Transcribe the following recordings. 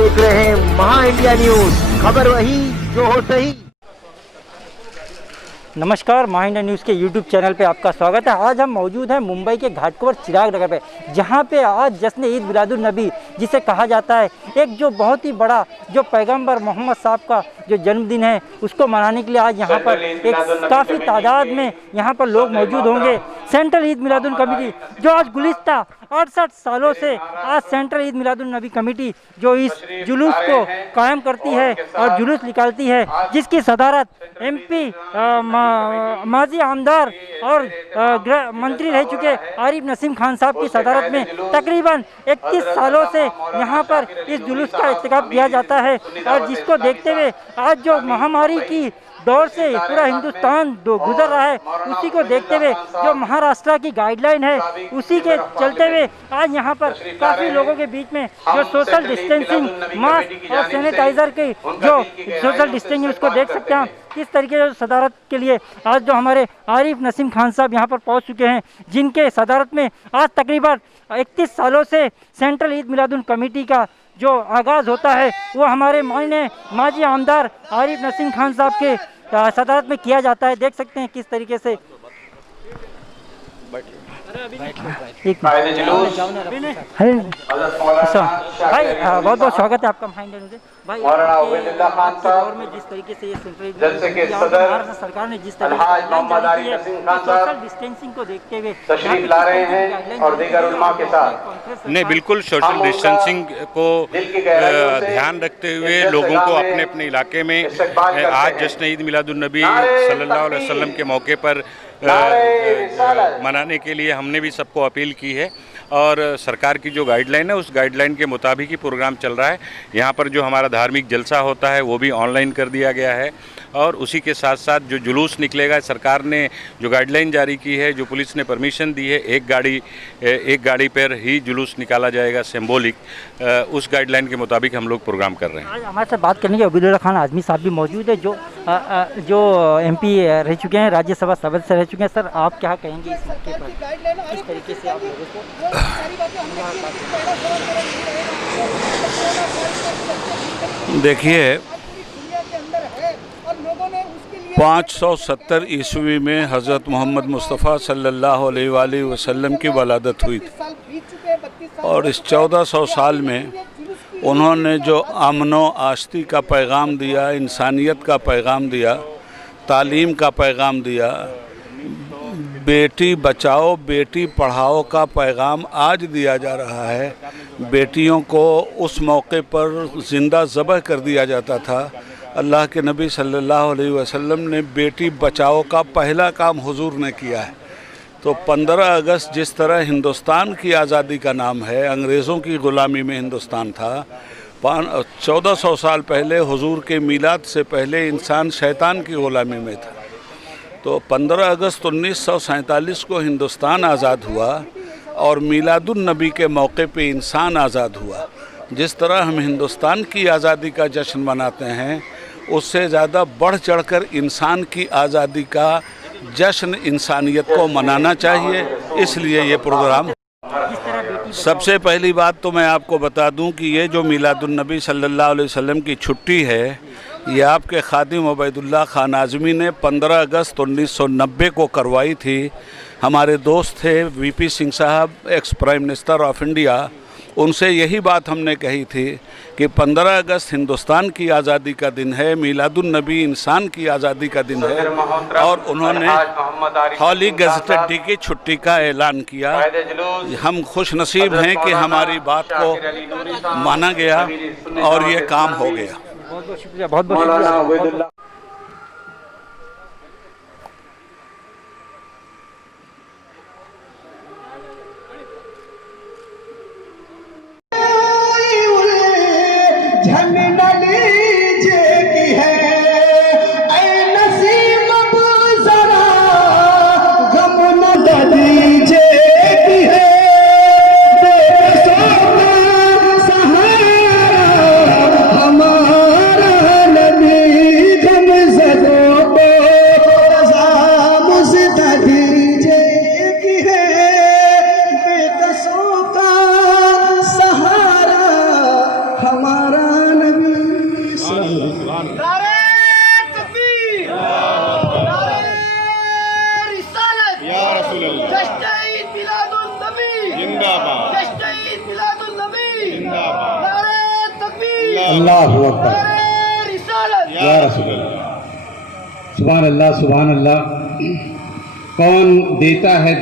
देख रहे हैं महा इंडिया न्यूज, खबर वही जो हो सही। नमस्कार, महा इंडिया न्यूज़ के यूट्यूब चैनल पे आपका स्वागत है। आज हम मौजूद हैं मुंबई के घाटकोपर चिराग नगर पे, जहाँ पे आज जश्न ईद मिलादुन नबी जिसे कहा जाता है, एक जो बहुत ही बड़ा जो पैगंबर मोहम्मद साहब का जो जन्मदिन है उसको मनाने के लिए आज यहाँ पर एक काफ़ी तादाद में यहाँ पर लोग मौजूद होंगे। सेंट्रल ईद मिलादुन कमेटी जो आज गुलिस्ता 68 सालों से आज सेंट्रल ईद मिलादुन नबी कमेटी जो इस जुलूस को कायम करती है और जुलूस निकालती है, जिसकी सदारत MP माजी आमदार और मंत्री रह चुके आरिफ नसीम खान साहब की सदारत में तकरीबन 31 सालों से यहाँ पर इस जुलूस का इत्तेकाब किया जाता है। और जिसको देखते हुए आज जो महामारी की दौर से पूरा हिंदुस्तान गुजर रहा है, उसी को देखते हुए जो महाराष्ट्र की गाइडलाइन है उसी के चलते हुए आज यहाँ पर काफ़ी लोगों के बीच में जो सोशल डिस्टेंसिंग, मास्क और सैनिटाइजर की जो सोशल डिस्टेंसिंग उसको देख सकते हैं हम किस तरीके से सदारत के लिए आज जो हमारे आरिफ नसीम खान साहब यहाँ पर पहुँच चुके हैं, जिनके सदारत में आज तकरीबन 31 सालों से सेंट्रल ईद मिलादुन कमेटी का जो आगाज़ होता है वो हमारे माननीय माजी आमदार आरिफ नसीम खान साहब के सदारत में किया जाता है। देख सकते हैं किस तरीके से भाई बहुत बहुत स्वागत है आपका महा इंडिया न्यूज़ भाई। दौर में जिस तरीके से ये महाराष्ट्र सरकार ने जिस तरीके से सोशल डिस्टेंसिंग को देखते हुए तशरीफ ला रहे हैं और दीगर उलमा के साथ नहीं, बिल्कुल सोशल डिस्टेंसिंग को ध्यान रखते हुए लोगों को अपने अपने इलाके में आज जश्न ईद मिलादुन नबी सल्लल्लाहु अलैहि वसल्लम के मौके पर मनाने के लिए हमने भी सबको अपील की है। और सरकार की जो गाइडलाइन है उस गाइडलाइन के मुताबिक ही प्रोग्राम चल रहा है। यहाँ पर जो हमारा धार्मिक जलसा होता है वो भी ऑनलाइन कर दिया गया है और उसी के साथ साथ जो जुलूस निकलेगा, सरकार ने जो गाइडलाइन जारी की है, जो पुलिस ने परमिशन दी है, एक गाड़ी पर ही जुलूस निकाला जाएगा सिंबॉलिक, उस गाइडलाइन के मुताबिक हम लोग प्रोग्राम कर रहे हैं। आज हमारे साथ बात करने के अब्दुल्ला खान आज़मी साहब भी मौजूद है जो MP रह चुके हैं, राज्यसभा सदस्य रह चुके हैं। सर, आप क्या कहेंगे इस मौके पर, किस तरीके से आप लोगों को देखिए, 570 ईस्वी में हज़रत मोहम्मद मुस्तफ़ा सल्लल्लाहु अलैहि वसल्लम की वलादत हुई थी और इस 1400 साल में उन्होंने जो अमनो आश्ती का पैगाम दिया, इंसानियत का पैगाम दिया, तालीम का पैगाम दिया, बेटी बचाओ बेटी पढ़ाओ का पैगाम आज दिया जा रहा है। बेटियों को उस मौके पर ज़िंदा ज़बह कर दिया जाता था। अल्लाह के नबी सल्लल्लाहु अलैहि वसल्लम ने बेटी बचाओ का पहला काम हुजूर ने किया है। तो 15 अगस्त जिस तरह हिंदुस्तान की आज़ादी का नाम है, अंग्रेज़ों की ग़ुलामी में हिंदुस्तान था, 1400 साल पहले हुजूर के मीलाद से पहले इंसान शैतान की ग़ुलामी में था। तो 15 अगस्त 1947 को हिंदुस्तान आज़ाद हुआ और मीलादुन नबी के मौके पे इंसान आज़ाद हुआ। जिस तरह हम हिंदुस्तान की आज़ादी का जश्न मनाते हैं, उससे ज़्यादा बढ़ चढ़कर इंसान की आज़ादी का जश्न इंसानियत को मनाना चाहिए। इसलिए ये प्रोग्राम, सबसे पहली बात तो मैं आपको बता दूं कि ये जो मिलादुन नबी सल्लल्लाहु अलैहि वसल्लम की छुट्टी है, ये आपके खादिम उबैदुल्लाह खान आज़मी ने 15 अगस्त 1990 को करवाई थी। हमारे दोस्त थे VP सिंह साहब, ex prime minister of India, उनसे यही बात हमने कही थी कि 15 अगस्त हिंदुस्तान की आज़ादी का दिन है, मिलादुन नबी इंसान की आज़ादी का दिन है और उन्होंने हॉली गज़टेड डे की छुट्टी का ऐलान किया। हम खुश नसीब हैं कि हमारी बात को माना गया और ये काम हो गया। बहुत बहुत शुक्रिया, बहुत बहुत शुक्रिया। हमारा नबी اللہ اکبر یا رسول اللہ، سبحان اللہ سبحان اللہ۔ کون دیتا ہے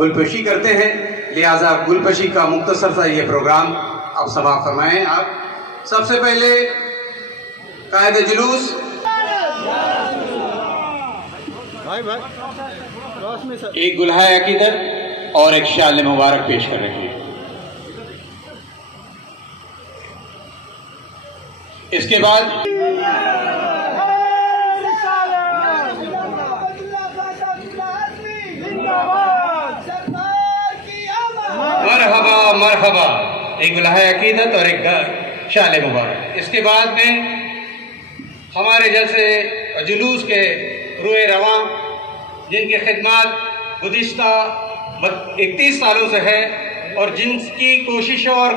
گلپوشی کرتے ہیں، لہٰذا گلپوشی کا مختصر سا یہ پروگرام اب سماعت فرمائیں آپ۔ سب سے پہلے قائد جلوس ایک گلہائے عقیدت اور ایک شال مبارک پیش کر رہے ہیں۔ اس کے بعد مرحبا مرحبا، ایک گلہائے عقیدت اور ایک شال مبارک۔ اس کے بعد میں ہمارے جیسے جلوس کے روئے رواں جن کی خدمات گزشتہ 31 سالوں سے ہے اور جن کی کوششوں اور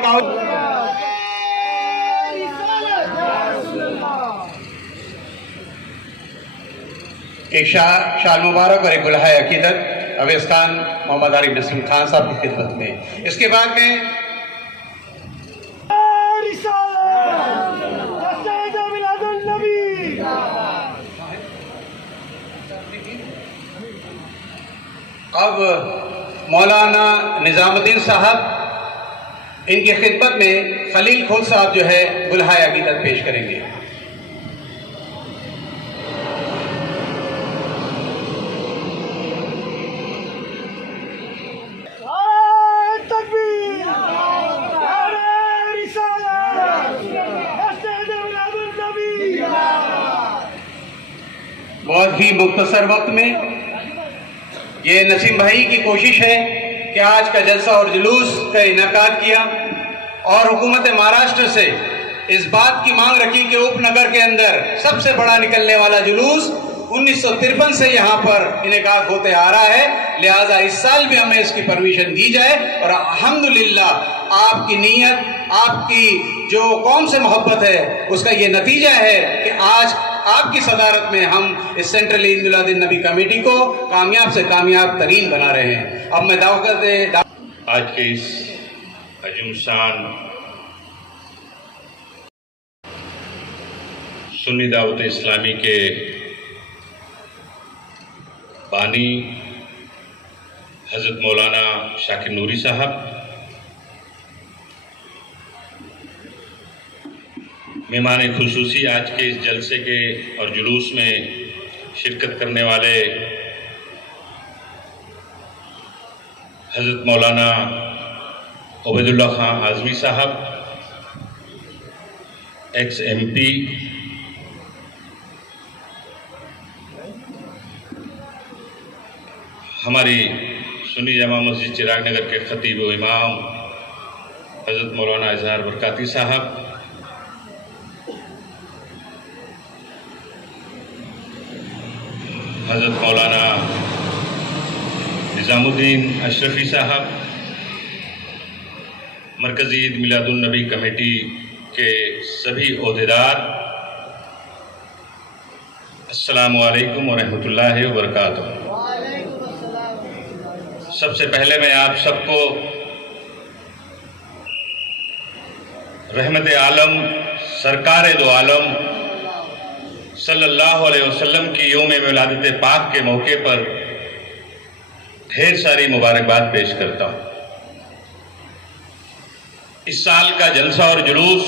ایک شال مبارک اور ایک گلہائے عقیدت اویس خان محمد عارف نسیم خان صاحب کی خدمت میں۔ اس کے بعد میں اب مولانا نظام الدین صاحب ان کی خدمت میں خلیل کھول صاحب جو ہے گلہائے عقیدت پیش کریں گے۔ بہت ہی مختصر وقت میں یہ نسیم بھائی کی کوشش ہے کہ آج کا جلسہ اور جلوس کا انعقاد کیا اور حکومت مہاراشٹر سے اس بات کی مانگ رکھی کہ اپ نگر کے اندر سب سے بڑا نکلنے والا جلوس 1953 سے یہاں پر انعقاد ہوتے آ رہا ہے، لہٰذا اس سال بھی ہمیں اس کی پرمیشن دی جائے۔ اور الحمدللہ آپ کی نیت، آپ کی جو قوم سے محبت ہے اس کا یہ نتیجہ ہے کہ آج آپ کی صدارت میں ہم اس سینٹرل عید میلاد النبی کمیٹی کو کامیاب سے کامیاب ترین بنا رہے ہیں۔ اب میں آج کے اس عظیم شان سنی دعوت اسلامی کے بانی حضرت مولانا شاکر نوری صاحب، مہمان خصوصی آج کے اس جلسے کے اور جلوس میں شرکت کرنے والے حضرت مولانا عبید اللہ خان اعظمی صاحب، ایکس ایم پی، ہماری سنی جامع مسجد چراغ نگر کے خطیب و امام حضرت مولانا اظہار برکاتی صاحب، حضرت مولانا نظام الدین اشرفی صاحب، مرکزی عید میلاد النبی کمیٹی کے سبھی عہدیدار، السلام علیکم ورحمۃ اللہ وبرکاتہ۔ سب سے پہلے میں آپ سب کو رحمت عالم سرکار دو عالم صلی اللہ علیہ وسلم کی یوم ولادت پاک کے موقع پر ڈھیر ساری مبارکباد پیش کرتا ہوں۔ اس سال کا جلسہ اور جلوس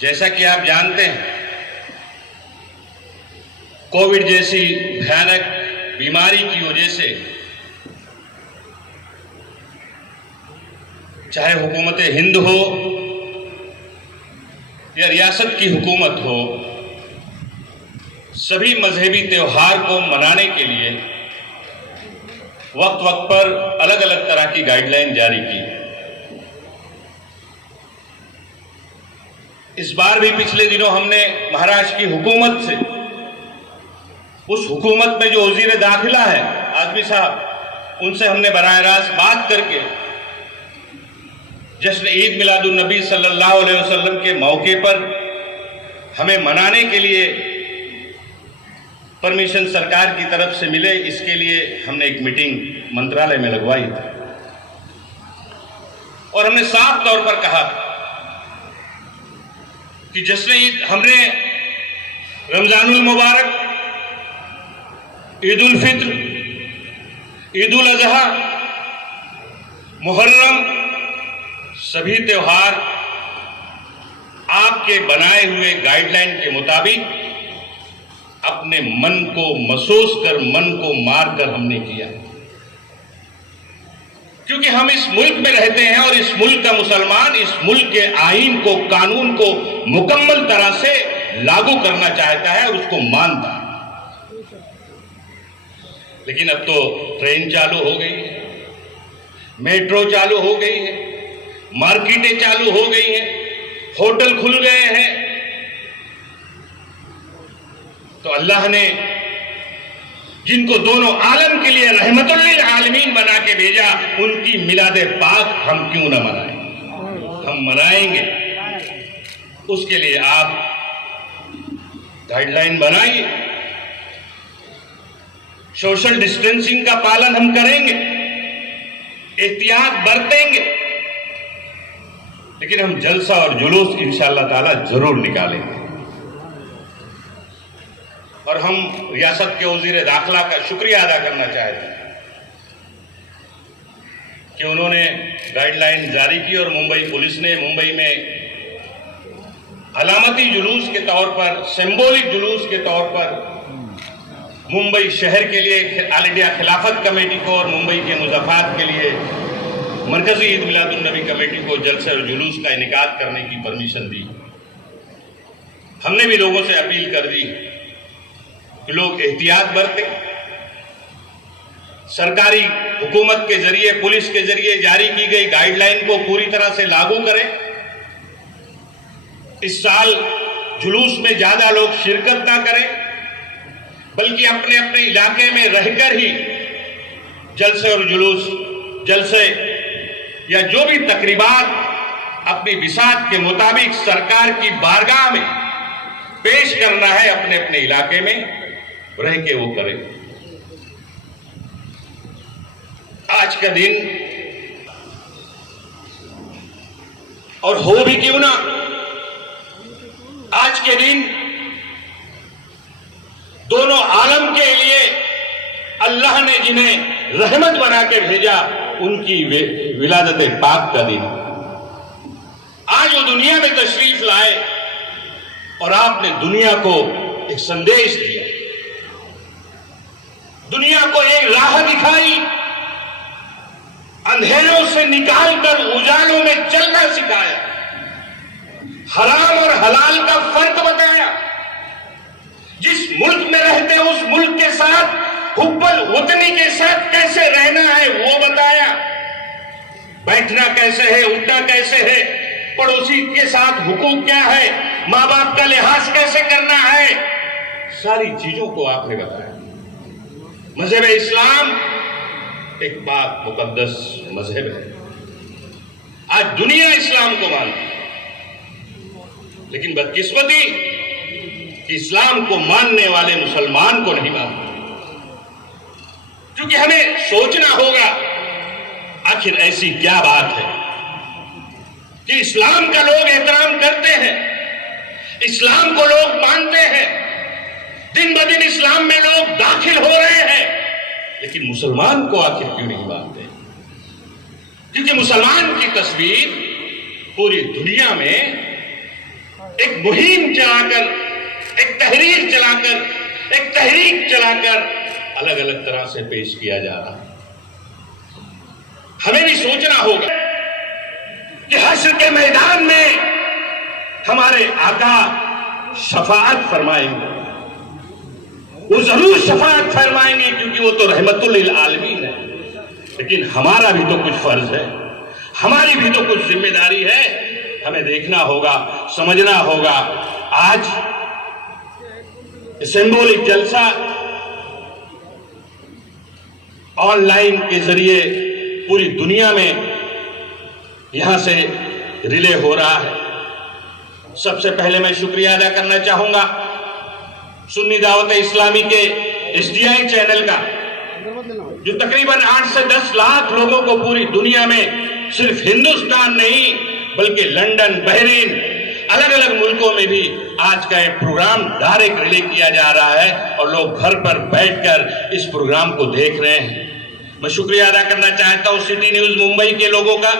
جیسا کہ آپ جانتے ہیں کووڈ جیسی بھیانک بیماری کی وجہ سے چاہے حکومت ہند ہو یا ریاست کی حکومت ہو، سبھی مذہبی تہوار کو منانے کے لیے وقت وقت پر الگ الگ طرح کی گائیڈ لائن جاری کی۔ اس بار بھی پچھلے دنوں ہم نے مہاراشٹر کی حکومت سے، اس حکومت میں جو وزیر داخلہ ہے اعظمی صاحب، ان سے ہم نے براہ راست بات کر کے جشن عید میلاد النبی صلی اللہ علیہ وسلم کے موقع پر ہمیں منانے کے لیے پرمیشن سرکار کی طرف سے ملے، اس کے لیے ہم نے ایک میٹنگ منترالیہ میں لگوائی تھی اور ہم نے صاف طور پر کہا कि जश्न ईद हमने रमजान उल मुबारक, ईद उल फित्र, ईद उल अजहा, मुहर्रम, सभी त्योहार आपके बनाए हुए गाइडलाइन के मुताबिक अपने मन को महसूस कर, मन को मार कर हमने किया, क्योंकि हम इस मुल्क में रहते हैं और इस मुल्क का मुसलमान इस मुल्क के आईन को, कानून को मुकम्मल तरह से लागू करना चाहता है, उसको मानता है। लेकिन अब तो ट्रेन चालू हो गई है, मेट्रो चालू हो गई है, मार्केटें चालू हो गई हैं, होटल खुल गए हैं, तो अल्लाह ने जिनको दोनों आलम के लिए रहमतुल लिल आलमीन बना के भेजा, उनकी मिलादे पाक हम क्यों न मनाएं? हम मनाएंगे। उसके लिए आप गाइडलाइन बनाइए, सोशल डिस्टेंसिंग का पालन हम करेंगे, एहतियात बरतेंगे, लेकिन हम जलसा और जुलूस इंशाअल्लाह ताला जरूर निकालेंगे। और हम रियासत के वजीर दाखिला का शुक्रिया अदा करना चाहते हैं कि उन्होंने गाइडलाइन जारी की और मुंबई पुलिस ने मुंबई में अलामती जुलूस के तौर पर, सिंबॉलिक जुलूस के तौर पर मुंबई शहर के लिए ऑल इंडिया खिलाफत कमेटी को और मुंबई के मुज़ाफ़ात के लिए मरकजी ईद मिलादुन नबी कमेटी को जलसे और जुलूस का इनेकाद करने की परमिशन दी। हमने भी लोगों से अपील कर दी कि लोग एहतियात बरतें, सरकारी हुकूमत के जरिए, पुलिस के जरिए जारी की गई गाइडलाइन को पूरी तरह से लागू करें। इस साल जुलूस में ज्यादा लोग शिरकत ना करें, बल्कि अपने अपने इलाके में रहकर ही जलसे और जुलूस, जलसे या जो भी तकरीबात अपनी बिसात के मुताबिक सरकार की बारगाह में पेश करना है, अपने अपने इलाके में रह के वो करें। आज का दिन, और हो भी क्यों ना, आज के दिन दोनों आलम के लिए अल्लाह ने जिन्हें रहमत बना के भेजा, उनकी विलादत पाक का दिन। आज वो दुनिया में तशरीफ लाए और आपने दुनिया को एक संदेश दिया, दुनिया को एक राह दिखाई, अंधेरों से निकालकर उजालों में चलना सिखाया, हराम और हलाल का फर्क बताया, जिस मुल्क में रहते हैं उस मुल्क के साथ, हुब्बल वतनी के साथ कैसे रहना है वो बताया, बैठना कैसे है, उठना कैसे है, पड़ोसी के साथ हुकूक क्या है, माँ बाप का लिहाज कैसे करना है, सारी चीजों को आपने बताया। मजहब इस्लाम एक पाक मुकद्दस मजहब है, आज दुनिया इस्लाम को मानती है, लेकिन बदकिस्मती कि इस्लाम को मानने वाले मुसलमान को नहीं मानते। क्योंकि हमें सोचना होगा, आखिर ऐसी क्या बात है कि इस्लाम का लोग एहतराम करते हैं, इस्लाम को लोग मानते हैं, दिन ब दिन इस्लाम में लोग दाखिल हो रहे हैं, लेकिन मुसलमान को आखिर क्यों नहीं मानते? क्योंकि मुसलमान की तस्वीर पूरी दुनिया में एक मुहिम चलाकर, एक तहरीर चलाकर, एक तहरीक चलाकर अलग अलग तरह से पेश किया जा रहा है। हमें भी सोचना होगा कि हश्र के मैदान में हमारे आका शफाअत फरमाएंगे, वो जरूर शफाअत फरमाएंगे, क्योंकि वो तो रहमतुल लिल आलमीन है। लेकिन हमारा भी तो कुछ फर्ज है, हमारी भी तो कुछ जिम्मेदारी है, हमें देखना होगा, समझना होगा। आज सिंबॉलिक जलसा ऑनलाइन के जरिए पूरी दुनिया में यहां से रिले हो रहा है। सबसे पहले मैं शुक्रिया अदा करना चाहूंगा सुन्नी दावत इस्लामी के SDI चैनल का, जो तकरीबन 8 से 10 लाख लोगों को पूरी दुनिया में, सिर्फ हिंदुस्तान नहीं बल्कि लंदन, बहरीन, अलग अलग मुल्कों में भी आज का ये प्रोग्राम डायरेक्ट रिले किया जा रहा है और लोग घर पर बैठकर इस प्रोग्राम को देख रहे हैं। मैं शुक्रिया अदा करना चाहता हूं सिटी न्यूज मुंबई के लोगों का,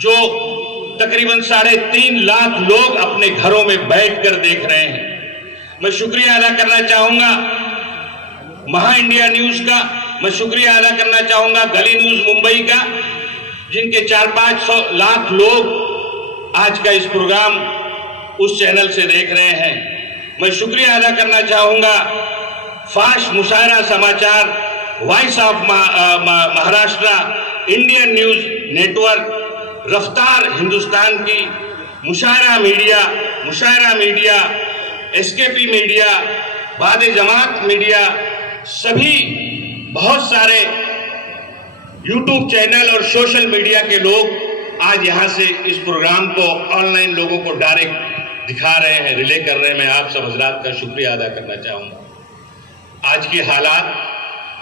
जो तकरीबन 3.5 लाख लोग अपने घरों में बैठकर देख रहे हैं। मैं शुक्रिया अदा करना चाहूंगा महा इंडिया न्यूज का, मैं शुक्रिया अदा करना चाहूंगा गली न्यूज मुंबई का, जिनके 400-500 लाख लोग आज का इस प्रोग्राम उस चैनल से देख रहे हैं। मैं शुक्रिया अदा करना चाहूंगा फास्ट मुशायरा समाचार, voice of Maharashtra, Indian news network, रफ्तार हिंदुस्तान की, मुशायरा मीडिया, एसकेपी मीडिया, बादे जमात मीडिया, सभी बहुत सारे यूट्यूब चैनल और सोशल मीडिया के लोग आज यहां से इस प्रोग्राम को ऑनलाइन लोगों को डायरेक्ट दिखा रहे हैं, रिले कर रहे हैं। मैं आप सब हजरात का शुक्रिया अदा करना चाहूंगा। आज के हालात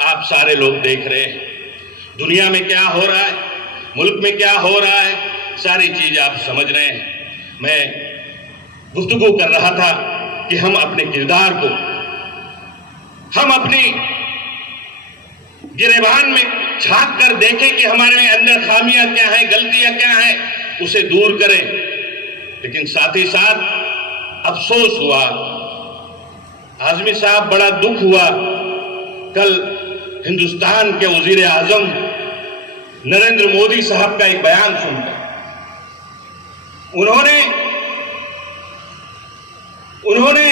आप सारे लोग देख रहे हैं, दुनिया में क्या हो रहा है, मुल्क में क्या हो रहा है, सारी चीज आप समझ रहे हैं। मैं गुफ्तगू कर रहा था कि हम अपने किरदार को, हम अपनी गिरेबान में झांक कर देखें कि हमारे अंदर खामियां क्या हैं, गलतियां क्या हैं, उसे दूर करें। लेकिन साथ ही साथ अफसोस हुआ, आजमी साहब, बड़ा दुख हुआ कल हिंदुस्तान के वजीर आजम नरेंद्र मोदी साहब का एक बयान सुनकर। उन्होंने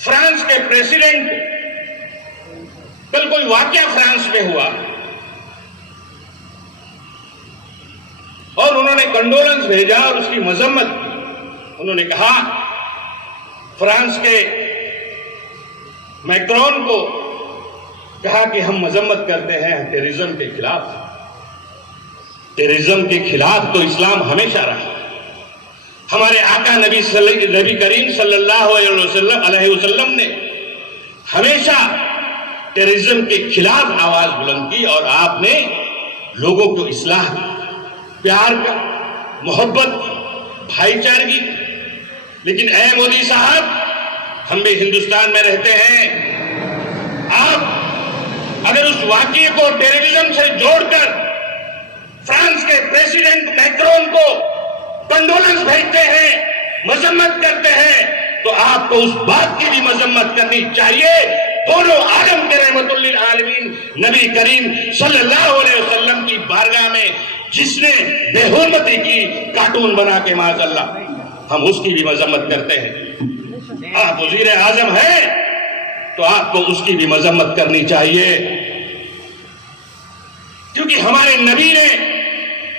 फ्रांस के प्रेसिडेंट, कल कोई वाकया फ्रांस में हुआ और उन्होंने कंडोलेंस भेजा और उसकी मजम्मत की। उन्होंने कहा फ्रांस के मैक्रोन को कहा कि हम मजम्मत करते हैं टेररिज्म के खिलाफ। टेररिज्म के खिलाफ तो इस्लाम हमेशा रहा। हमारे आका नबी करीम सल्लल्लाहु अलैहि वसल्लम ने हमेशा टेररिज्म के खिलाफ आवाज बुलंद की और आपने लोगों को इस्लाह, प्यार का, मोहब्बत, भाईचारगी। लेकिन ऐ मोदी साहब, हम भी हिंदुस्तान में रहते हैं, आप अगर उस वाकये को टेररिज्म से जोड़कर फ्रांस के प्रेसिडेंट मैक्रोन को कंडोलेंस भेजते हैं, मजम्मत करते हैं, तो आपको उस बात की भी मजम्मत करनी चाहिए। दोनों आलम के रहमतुल्लिल आलमीन नबी करीम सल्लल्लाहु अलैहि वसल्लम की बारगाह में जिसने बेहुरमती की, कार्टून बना के माज़अल्लाह, हम उसकी भी मजम्मत करते हैं। आप वजीर आजम हैं तो आपको उसकी भी मजम्मत करनी चाहिए, क्योंकि हमारे नबी ने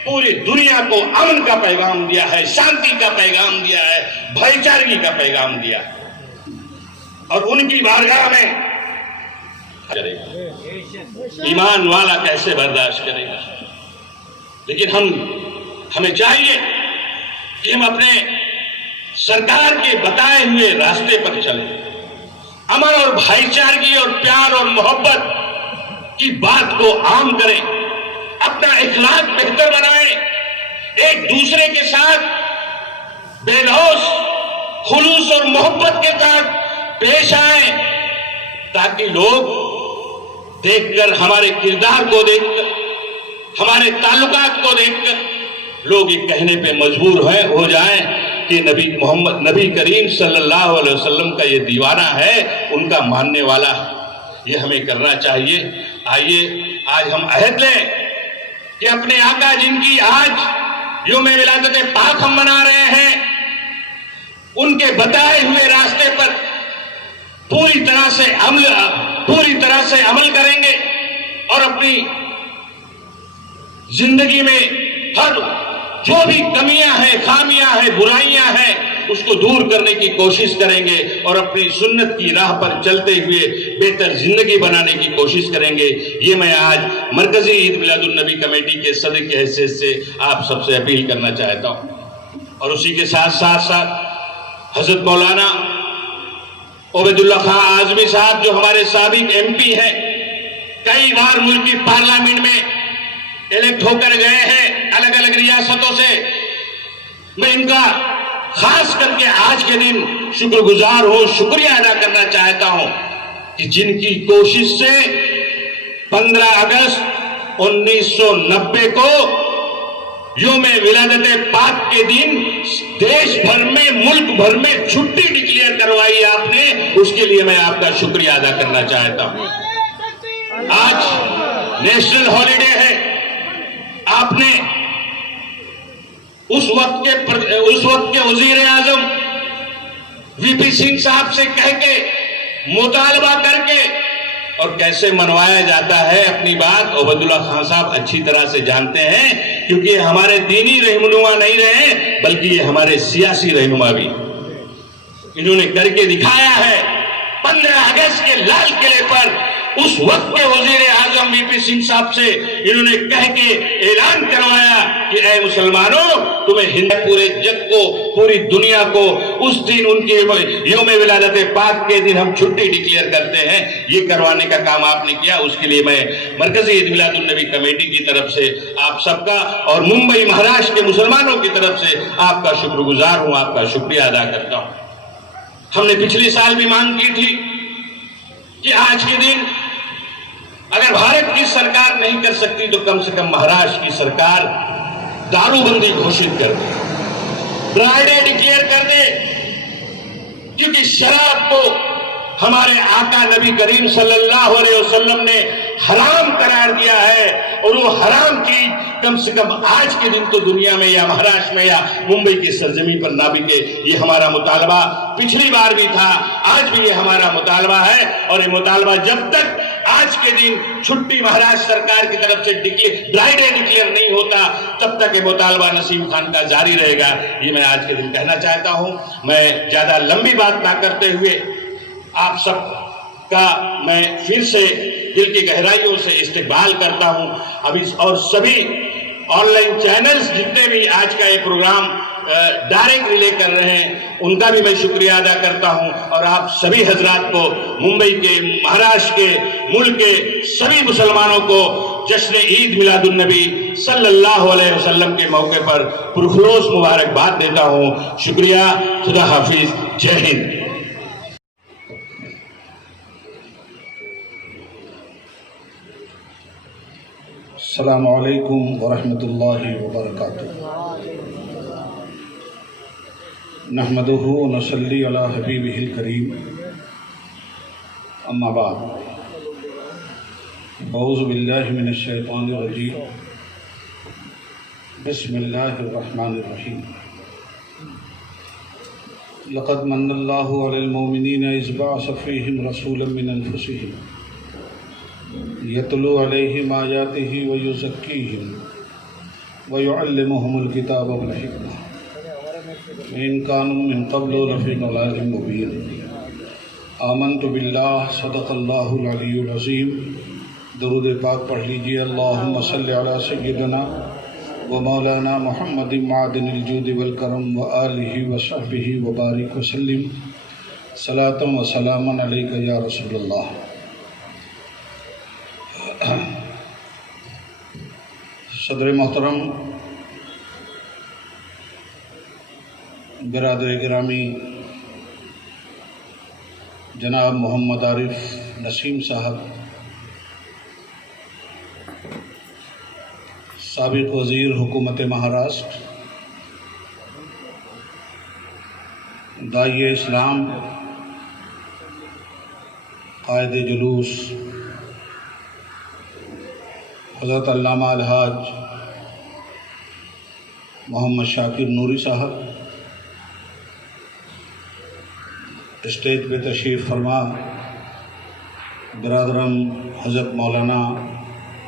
पूरी दुनिया को अमन का पैगाम दिया है, शांति का पैगाम दिया है, भाईचारगी का पैगाम दिया है। और उनकी बारगाह में ईमान वाला कैसे बर्दाश्त करेगा। लेकिन हमें चाहिए कि हम अपने सरकार के बताए हुए रास्ते पर चलें, अमन और भाईचारगी और प्यार और मोहब्बत की बात को आम करें, अपना इखलाक बेहतर बनाएं, एक दूसरे के साथ बेलौस, खुलूस और मोहब्बत के साथ पेश आए, ताकि लोग देखकर, हमारे किरदार को देखकर, हमारे ताल्लुकात को देखकर लोग ये कहने पे मजबूर हो जाएं कि नबी करीम सल्लल्लाहु अलैहि वसल्लम का ये दीवाना है, उनका मानने वाला है। ये हमें करना चाहिए। आइए आज हम अहद लें कि अपने आका, जिनकी आज यौम विलादत पाक हम मना रहे हैं, उनके बताए हुए रास्ते पर पूरी तरह से अमल करेंगे और अपनी जिंदगी में हर जो भी कमियां हैं, खामियां हैं, बुराइयां हैं, उसको दूर करने की कोशिश करेंगे और अपनी सुन्नत की राह पर चलते हुए बेहतर जिंदगी बनाने की कोशिश करेंगे। ये मैं आज मरकजी ईद मिलादुन नबी कमेटी के सदर की हैसियत से आप सबसे अपील करना चाहता हूं। और उसी के साथ साथ हजरत मौलाना ओबैदुल्लाह खां आजमी साहब, जो हमारे साबिक MP हैं, कई बार मुल्क की पार्लियामेंट में इलेक्ट होकर गए हैं अलग अलग रियासतों से, मैं इनका खास करके आज के दिन शुक्रगुजार हूं, शुक्रिया अदा करना चाहता हूं कि जिनकी कोशिश से 15 अगस्त 1990 को योम विलादत पाक के दिन देश भर में, मुल्क भर में छुट्टी डिक्लेयर करवाई आपने, उसके लिए मैं आपका शुक्रिया अदा करना चाहता हूं। आज नेशनल हॉलिडे है, आपने उस वक्त के वजीर आजम वीपी सिंह साहब से कह के, मुतालबा करके, और कैसे मनवाया जाता है अपनी बात ओबैदुल्ला खान साहब अच्छी तरह से जानते हैं, क्योंकि ये हमारे दीनी रहनुमा नहीं रहे बल्कि ये हमारे सियासी रहनुमा भी। इन्होंने करके दिखाया है। 15 अगस्त के लाल किले पर उस वक्त के वजीर आजम वीपी सिंह साहब से इन्होंने कह के ऐलान करवाया कि ऐ मुसलमानों, तुम्हें हिंदू पूरे जग को, पूरी दुनिया को उस दिन उनके योम विलादत पाक के दिन हम छुट्टी डिक्लेयर करते हैं। ये करवाने का काम आपने किया, उसके लिए मैं मरकजी ईद मिलादुन नबी कमेटी की तरफ से आप सबका और मुंबई महाराष्ट्र के मुसलमानों की तरफ से आपका शुक्रगुजार हूं, आपका शुक्रिया अदा करता हूं। हमने पिछले साल भी मांग की थी कि आज के दिन अगर भारत की सरकार नहीं कर सकती तो कम से कम महाराष्ट्र की सरकार दारूबंदी घोषित कर दे, ड्राई डे डिक्लेयर कर दे, क्योंकि शराब को हमारे आका नबी करीम सल्लल्लाहु अलैहि वसल्लम ने हराम करार दिया है, और वो हराम चीज कम से कम आज के दिन तो दुनिया में या महाराष्ट्र में या मुंबई की सरजमी पर ना बिके। ये हमारा मुतालबा पिछली बार भी था, आज भी ये हमारा मुतालबा है, और ये मुतालबा जब तक आज के दिन छुट्टी महाराष्ट्र सरकार की तरफ से ड्राई डे डिक्लेयर नहीं होता तब तक ये मुतालबा नसीम खान का जारी रहेगा। ये मैं आज के दिन कहना चाहता हूं। मैं ज्यादा लंबी बात ना करते हुए आप सब का मैं फिर से दिल की गहराइयों से इस्तकबाल करता हूं। अभी और सभी ऑनलाइन चैनल्स जितने भी आज का ये प्रोग्राम डायरेक्ट रिले कर रहे हैं उनका भी मैं शुक्रिया अदा करता हूं, और आप सभी हजरात को, मुंबई के, महाराष्ट्र के, मुल्क के सभी मुसलमानों को जश्न ईद मिलादुन नबी सल्लल्लाहु अलैहि वसल्लम के मौके पर पुरखुलूस मुबारकबाद देता हूं। शुक्रिया, खुदा हाफिज, जय हिंद। अस्सलामु अलैकुम वरहमतुल्लाहि वबरकातुहू। नहमदुहु व नसल्ली अला हबीबिहिल करीम, अम्मा बाद। औज़ु बिल्लाहि मिनश शैतानिर रजीम, बिस्मिल्लाहिर रहमानिर रहीम। लक़द मन्नल्लाहु अलल मुमिनीना इज़ बअस फ़ीहिम रसूलन मिन अनफुसिहिम यतलू अलैहिम आयातिही व युज़क्कीहिम व युअल्लिमुहुमुल किताब वल हिकमह इन कानू मिन क़ब्लु लफ़ी ज़लालिम मुबीन। आमन्तु बिल्लाह, सदक़ल्लाहुल अलियुल अज़ीम। दरूद पाक पढ़ लीजिए। अल्लाहुम्मा सल्लि अला सय्यिदिना व मौलाना मुहम्मदिन मादिनिल जूदि वल करम व आलिहि व सहबिहि व बारिक व सल्लिम सलातन व सलामन अलैका या रसूलल्लाह। सदर मोहतरम, बिरादर गिरामी जनाब मोहम्मद आरिफ नसीम साहब, साबिक वज़ीर हुकूमत महाराष्ट्र, दाई इस्लाम, कायदे जुलूस हज़रत अल्लामा अलहाज मोहम्मद शाकिर नूरी साहब, स्टेज पे तशरीफ़ फरमा बिरादरम हज़रत मौलाना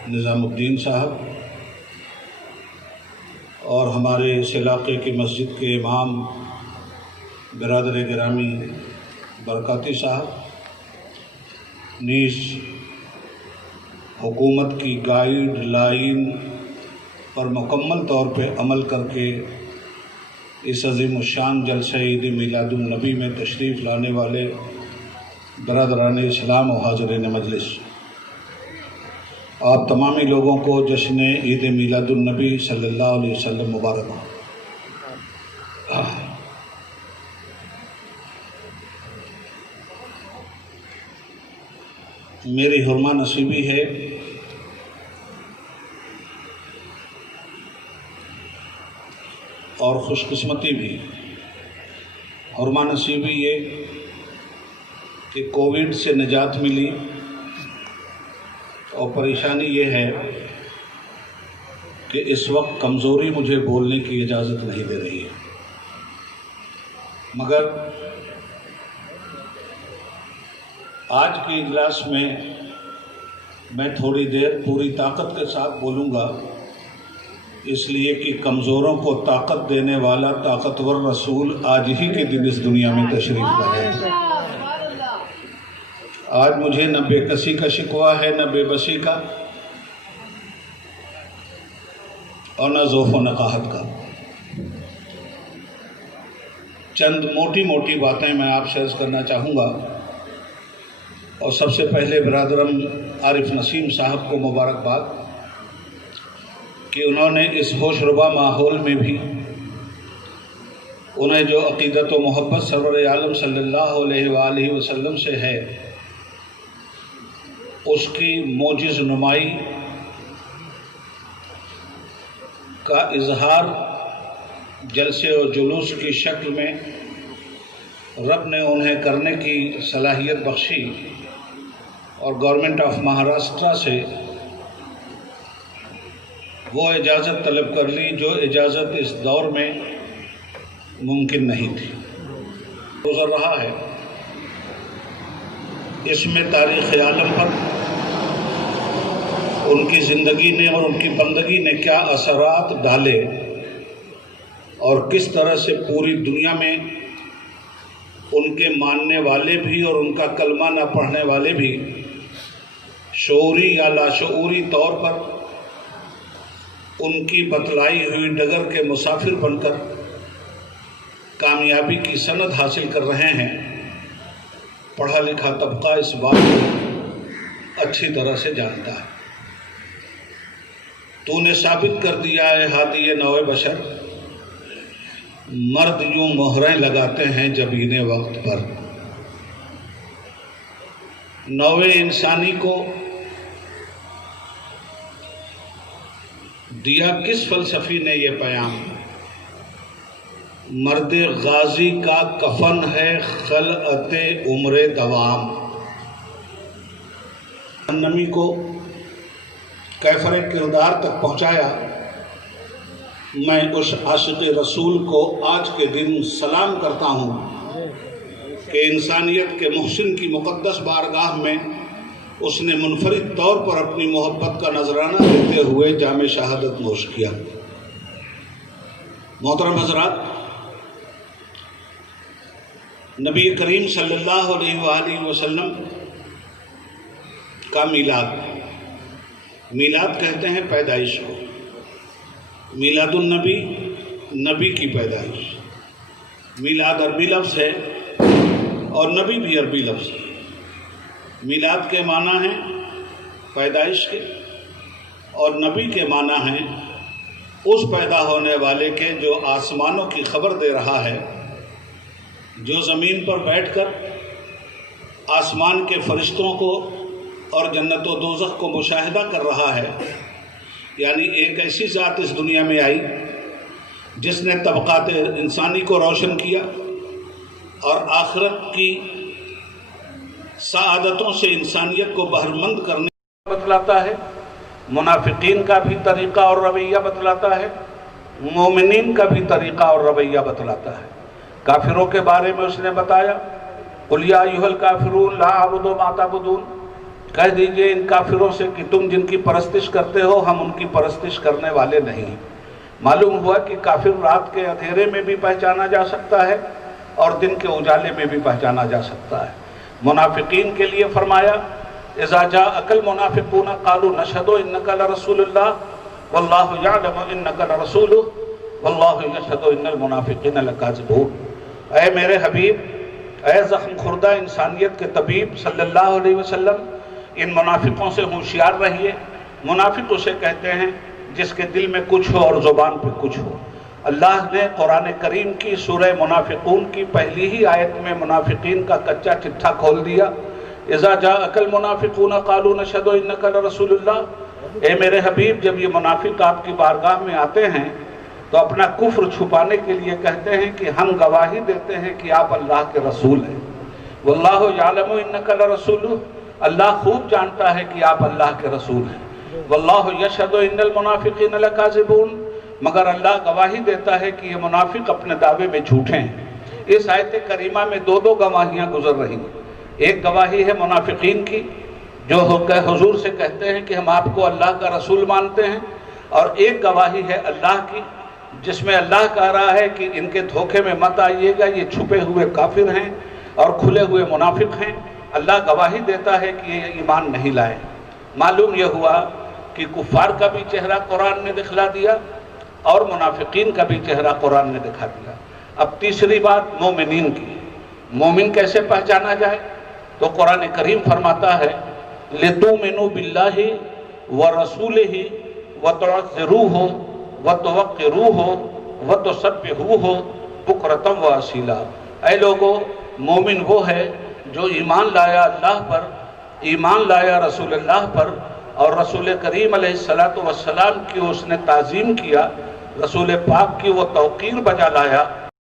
निज़ामुद्दीन साहब, और हमारे इस इलाक़े की मस्जिद के इमाम बिरादर गिरामी बरकाती साहब, नीज़ हुकूमत की गाइड लाइन पर मुकम्मल तौर पे अमल करके इस अज़ीम शान जलसा ईद मिलादुन नबी में तशरीफ़ लाने वाले बरदरान इस्लाम और हाज़रीन मजलिस, आप तमामी लोगों को जश्न ईद मिलादुन नबी सल्लल्लाहु अलैहि वसल्लम मुबारक हो। मेरी हुर्मा नसीबी है और खुशकिस्मती भी। हुर्मा नसीबी ये कि कोविड से निजात मिली, और परेशानी ये है कि इस वक्त कमज़ोरी मुझे बोलने की इजाज़त नहीं दे रही है। मगर आज के इजलास में मैं थोड़ी देर पूरी ताकत के साथ बोलूँगा, इसलिए कि कमज़ोरों को ताकत देने वाला ताकतवर रसूल आज ही के दिन इस दुनिया में तशरीफ़ लाए। आज मुझे न बेकसी का शिकवा है, न बेबसी का, और न ज़ौफ़ व नक़ाहत का। चंद मोटी मोटी बातें मैं आपसे अर्ज़ करना चाहूँगा। और सबसे पहले बिरादरम आरिफ नसीम साहब को मुबारकबाद कि उन्होंने इस होशरुबा माहौल में भी उन्हें जो अक़ीदत व मोहब्बत सरवर आलम सल्लल्लाहु अलैहि वसल्लम से है, उसकी मोजिज़ नुमाई का इजहार जलसे और जुलूस की शक्ल में रब ने उन्हें करने की सलाहियत बख्शी, और गवर्नमेंट ऑफ महाराष्ट्र से वो इजाज़त तलब कर ली जो इजाज़त इस दौर में मुमकिन नहीं थी। गुज़र रहा है, इसमें तारीख़ आलम पर उनकी ज़िंदगी ने और उनकी बंदगी ने क्या असरात डाले, और किस तरह से पूरी दुनिया में उनके मानने वाले भी और उनका कलमा ना पढ़ने वाले भी शऊरी या लाशऊरी तौर पर उनकी बतलाई हुई डगर के मुसाफिर बनकर कामयाबी की सनद हासिल कर रहे हैं। पढ़ा लिखा तबका इस बात को अच्छी तरह से जानता है। तूने साबित कर दिया है हादी नौए बशर, मर्द यूं मोहरें लगाते हैं जबीने वक्त पर। नौवे इंसानी को दिया किस फलसफी ने ये पैगाम, मर्द गाजी का कफन है खलअते उम्रे दवाम। नमी को कैफरे किरदार तक पहुँचाया। मैं उस आशिक़ रसूल को आज के दिन सलाम करता हूँ कि इंसानियत के मुहसिन की मुक़द्दस बारगाह में उसने मुनफरिद तौर पर अपनी मोहब्बत का नजराना देते हुए जामे शहादत नोश किया। मोहतरम हज़रात, नबी करीम सल्लल्लाहु अलैहि वसल्लम का मीलाद, मीलाद कहते हैं पैदाइश को। मीलादुन नबी, नबी की पैदाइश। मीलाद अरबी लफ्ज़ है और नबी भी अरबी लफ्ज़ है। मीलाद के माना है पैदाइश के, और नबी के माना है उस पैदा होने वाले के जो आसमानों की खबर दे रहा है, जो ज़मीन पर बैठकर आसमान के फरिश्तों को और जन्नत व दोज़ख को मुशाहिदा कर रहा है। यानी एक ऐसी ज़ात इस दुनिया में आई जिसने तबक़ात इंसानी को रोशन किया और आखिरत की सआदतों से इंसानियत को बहरमंद करने बतलाता है। मुनाफिकीन का भी तरीक़ा और रवैया बतलाता है, मोमिनीन का भी तरीक़ा और रवैया बतलाता है। काफिरों के बारे में उसने बताया, कुल या अय्युहल काफिरून ला अअबुदु मा तअबुदून, कह दीजिए इन काफिरों से कि तुम जिनकी परस्तिश करते हो हम उनकी परस्तिश करने वाले नहीं। मालूम हुआ कि काफिर रात के अंधेरे में भी पहचाना जा सकता है और दिन के उजाले में भी पहचाना जा सकता है। मुनाफिकीन के लिए फरमाया, इज़ा जाअकल मुनाफिकून क़ालू नशहदु इन्नका लरसूलुल्लाह वल्लाहु यअलमु इन्नका लरसूलुहु वल्लाहु यशहदु इन्नल मुनाफिकीन लकाज़िबून। ऐ मेरे हबीब, ऐ ज़ख्म खुर्दा इंसानियत के तबीब सल्लल्लाहु अलैहि वसल्लम, इन मुनाफिकों से होशियार रहिए। मुनाफिक उसे कहते हैं जिसके दिल में कुछ हो और ज़ुबान पे कुछ हो। अल्लाह ने कुरान करीम की सूरह मुनाफिकून की पहली ही आयत में मुनाफिकीन का कच्चा चिट्ठा खोल दिया اذا جاءک المنافقون قالوا نشهد انک لرسول اللہ، اے میرے حبیب جب یہ منافق آپ کی بارگاہ میں آتے ہیں تو اپنا کفر چھپانے کے لیے کہتے ہیں کہ ہم گواہی دیتے ہیں کہ آپ اللہ کے رسول ہیں۔ واللہ یعلم انک لرسول، اللہ خوب جانتا ہے کہ آپ اللہ کے رسول ہیں۔ واللہ یشہد ان المنافقین لکاذبون، مگر اللہ گواہی دیتا ہے کہ یہ منافق اپنے دعوے میں جھوٹے ہیں۔ اس آیت کریمہ میں دو گواہیاں گزر رہی ہیں۔ ایک گواہی ہے منافقین کی جو حضور سے کہتے ہیں کہ ہم آپ کو اللہ کا رسول مانتے ہیں، اور ایک گواہی ہے اللہ کی جس میں اللہ کہہ رہا ہے کہ ان کے دھوکے میں مت آئیے گا، یہ چھپے ہوئے کافر ہیں اور کھلے ہوئے منافق ہیں۔ اللہ گواہی دیتا ہے کہ یہ ایمان نہیں لائے۔ معلوم یہ ہوا کہ کفار کا بھی چہرہ قرآن نے دکھلا دیا اور منافقین کا بھی چہرہ قرآن نے دکھا دیا۔ اب تیسری بات مومنین کی، مومن کیسے پہچانا جائے؟ تو قرآن کریم فرماتا ہے لِتُؤْمِنُوا بِاللَّهِ وَرَسُولِهِ وَتُعَزِّرُوهُ وَتُوَقِّرُوهُ وَتُسَبِّحُوهُ بُكْرَةً وَأَصِيلًا۔ اے لوگو، مومن وہ ہے جو ایمان لایا اللہ پر، ایمان لایا رسول اللہ پر، اور رسول کریم علیہ السلام کی اس نے تعظیم کیا، رسول پاک کی وہ توقیر بجا لایا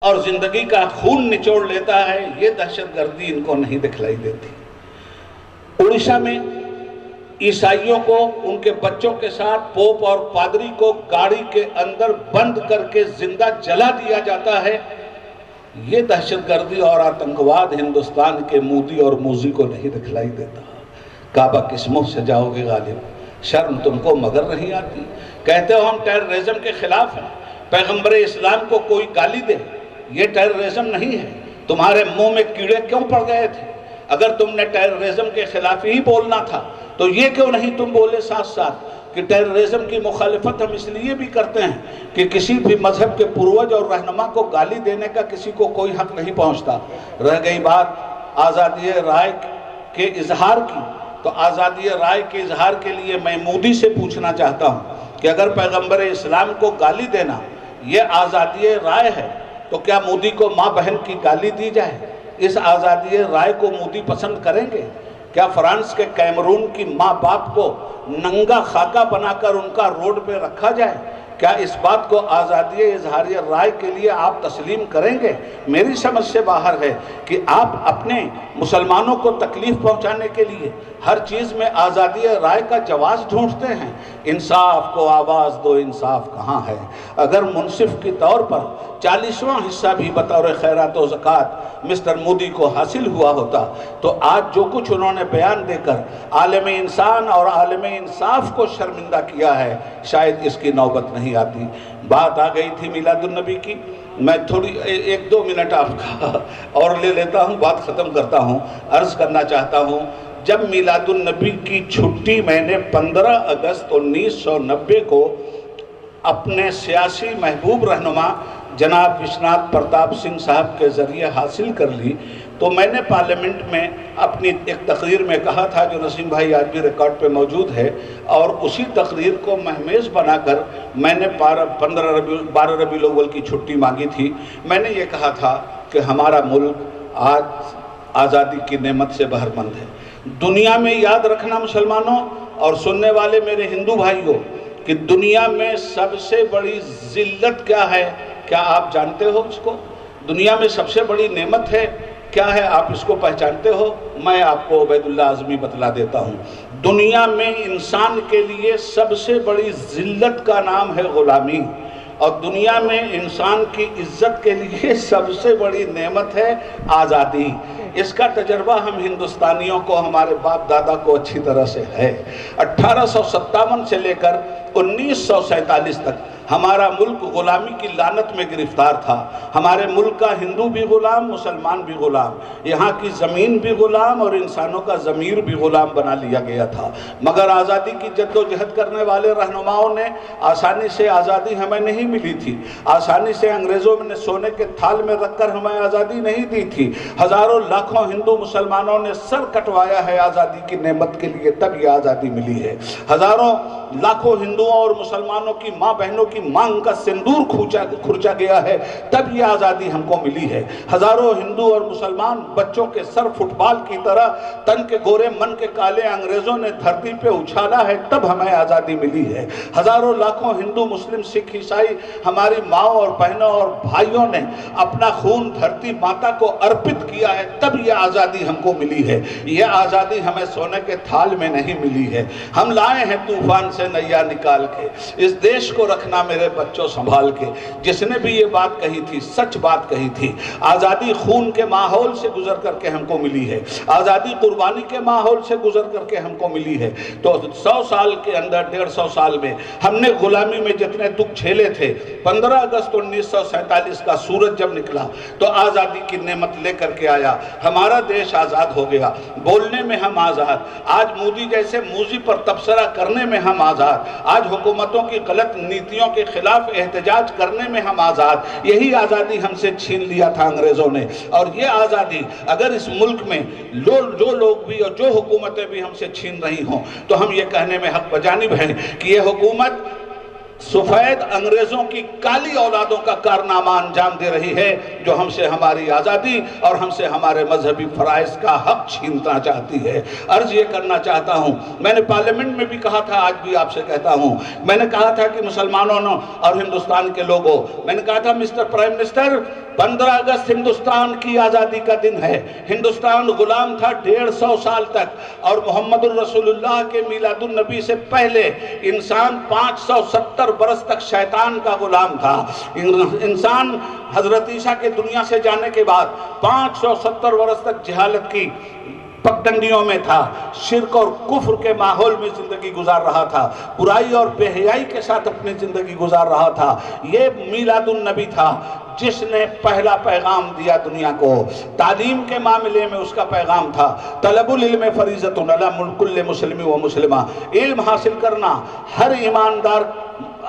اور زندگی کا خون نچوڑ لیتا ہے۔ یہ دہشت گردی ان کو نہیں دکھلائی دیتی۔ اڑیسہ میں عیسائیوں کو ان کے بچوں کے ساتھ پوپ اور پادری کو گاڑی کے اندر بند کر کے زندہ جلا دیا جاتا ہے۔ یہ دہشت گردی اور آتنکواد ہندوستان کے مودی اور موزی کو نہیں دکھلائی دیتا۔ کعبہ کس منہ سے جاؤ گے غالب؟ شرم تم کو مگر نہیں آتی؟ کہتے ہو ہم ٹیررزم کے خلاف ہیں، پیغمبر اسلام کو کوئی گالی دے، یہ ٹیررزم نہیں ہے۔ تمہارے منہ میں کیڑے کیوں پڑ گئے تھے؟ اگر تم نے ٹیررزم کے خلاف ہی بولنا تھا تو یہ کیوں نہیں تم بولے ساتھ ساتھ کہ ٹیررزم کی مخالفت ہم اس لیے بھی کرتے ہیں کہ کسی بھی مذہب کے پروج اور رہنما کو گالی دینے کا کسی کو کوئی حق نہیں پہنچتا۔ رہ گئی بات آزادی رائے کے اظہار کی، تو آزادی رائے کے اظہار کے لیے میں مودی سے پوچھنا چاہتا ہوں کہ اگر پیغمبر اسلام کو گالی دینا یہ آزادی رائے ہے تو کیا مودی کو ماں بہن کی گالی دی جائے؟ اس آزادی رائے کو مودی پسند کریں گے؟ کیا فرانس کے کیمرون کی ماں باپ کو ننگا خاکہ بنا کر ان کا روڈ پہ رکھا جائے؟ کیا اس بات کو آزادی اظہار رائے کے لیے آپ تسلیم کریں گے؟ میری سمجھ سے باہر ہے کہ آپ اپنے مسلمانوں کو تکلیف پہنچانے کے لیے ہر چیز میں آزادی رائے کا جواز ڈھونڈتے ہیں۔ انصاف کو آواز دو، انصاف کہاں ہے؟ اگر منصف کے طور پر 40واں حصہ بھی بطور خیرات و زکوٰۃ مسٹر مودی کو حاصل ہوا ہوتا تو آج جو کچھ انہوں نے بیان دے کر عالم انسان اور عالم انصاف کو شرمندہ کیا ہے شاید اس کی نوبت نہیں آتی۔ بات آ گئی تھی میلاد النبی کی، میں تھوڑی 1-2 منٹ آپ کا اور لے لیتا ہوں، بات ختم کرتا ہوں۔ عرض کرنا چاہتا ہوں جب میلاد النبی کی چھٹی میں نے 15 اگست 1990 کو اپنے سیاسی محبوب رہنما جناب وشناتھ پرتاپ سنگھ صاحب کے ذریعے حاصل کر لی تو میں نے پارلیمنٹ میں اپنی ایک تقریر میں کہا تھا جو نسیم بھائی آج بھی ریکارڈ پہ موجود ہے، اور اسی تقریر کو مہمیز بنا کر میں نے 12 ربیع الاول کی چھٹی مانگی تھی۔ میں نے یہ کہا تھا کہ ہمارا ملک آج آزادی کی نعمت سے بہرمند ہے۔ دنیا میں یاد رکھنا مسلمانوں اور سننے والے میرے ہندو بھائیوں کہ دنیا میں سب سے بڑی ذلت کیا ہے؟ کیا آپ جانتے ہو اس کو؟ دنیا میں سب سے بڑی نعمت ہے کیا ہے؟ آپ اس کو پہچانتے ہو؟ میں آپ کو عبید اللہ اعظمی بتلا دیتا ہوں۔ دنیا میں انسان کے لیے سب سے بڑی ذلت کا نام ہے غلامی، اور دنیا میں انسان کی عزت کے لیے سب سے بڑی نعمت ہے آزادی۔ اس کا تجربہ ہم ہندوستانیوں کو، ہمارے باپ دادا کو اچھی طرح سے ہے۔ 1857 سے لے کر 1947 تک ہمارا ملک غلامی کی لعنت میں گرفتار تھا۔ ہمارے ملک کا ہندو بھی غلام، مسلمان بھی غلام، یہاں کی زمین بھی غلام اور انسانوں کا ضمیر بھی غلام بنا لیا گیا تھا۔ مگر آزادی کی جد و جہد کرنے والے رہنماؤں نے آسانی سے آزادی ہمیں نہیں ملی تھی، آسانی سے انگریزوں نے سونے کے تھال میں رکھ کر ہمیں آزادی نہیں دی تھی۔ ہزاروں لاکھوں लाखों हिंदू मुसलमानों ने सर कटवाया है आज़ादी की नेमत के लिए, तब ये आज़ादी मिली है। हजारों लाखों हिंदुओं और मुसलमानों की माँ बहनों की मांग का सिंदूर खुर्चा गया है, तब ये आज़ादी हमको मिली है। हजारों हिंदू और मुसलमान बच्चों के सर फुटबॉल की तरह तन के गोरे मन के काले अंग्रेजों ने धरती पे उछाला है, तब हमें आज़ादी मिली है। हजारों लाखों हिंदू मुस्लिम सिख ईसाई हमारी माओ और बहनों और भाइयों ने अपना खून धरती माता को अर्पित किया है, तब ये आज़ादी हमको मिली है। ये आज़ादी हमें सोने के थाल में नहीं मिली है। हम लाए हैं तूफान से नैया निकाल के, इस देश को रखना मेरे बच्चों संभाल के। जिसने भी ये बात कही थी सच बात कही थी। आज़ादी खून के माहौल से गुजर करके हमको मिली है, आज़ादी कुर्बानी के माहौल से गुजर करके हमको मिली है। तो 100 साल के अंदर 150 साल में हमने गुलामी में जितने दुख झेले थे, 15 अगस्त 1947 का सूरज जब निकला तो आज़ादी की नेमत लेकर के आया, हमारा देश आज़ाद हो गया। बोलने में हम आज़ाद, आज मोदी जैसे मूजी पर तबसरा करने में हम आज़ाद, आज हुकूमतों की गलत नीतियों के खिलाफ एहतजाज करने में हम आज़ाद। यही आज़ादी हमसे छीन लिया था अंग्रेज़ों ने। और ये आज़ादी अगर इस मुल्क में जो लोग भी और जो हुकूमतें भी हमसे छीन रही हों, तो हम ये कहने में हक बजानिब हैं कि ये हुकूमत सफेद अंग्रेजों की काली औलादों का कारनामा अंजाम दे रही है, जो हमसे हमारी आज़ादी और हमसे हमारे मजहबी फराइज का हक छीनना चाहती है। अर्ज ये करना चाहता हूँ, मैंने पार्लियामेंट में भी कहा था, आज भी आपसे कहता हूँ, मैंने कहा था कि मुसलमानों और हिंदुस्तान के लोगों, मैंने कहा था मिस्टर प्राइम मिनिस्टर, 15 अगस्त हिंदुस्तान की आज़ादी का दिन है। हिंदुस्तान गुलाम था 150 साल तक, और मोहम्मदुर रसूलुल्लाह के मिलादुन नबी से पहले इंसान 570 बरस तक शैतान का गुलाम था। इंसान हजरत ईसा के दुनिया से जाने के बाद 570 बरस तक जहालत की पगडंडियों में था, शिर्क और कुफ्र के माहौल में जिंदगी गुजार रहा था, बुराई और बेहयाई के साथ अपनी जिंदगी गुजार रहा था। ये मिलादुन नबी था जिसने पहला पैगाम दिया दुनिया को। तालीम के मामले में उसका पैगाम था, तलबुल इल्म फरीज़तुन अला कुल्लि मुस्लिम व मुस्लिमा, इल्म हासिल करना हर ईमानदार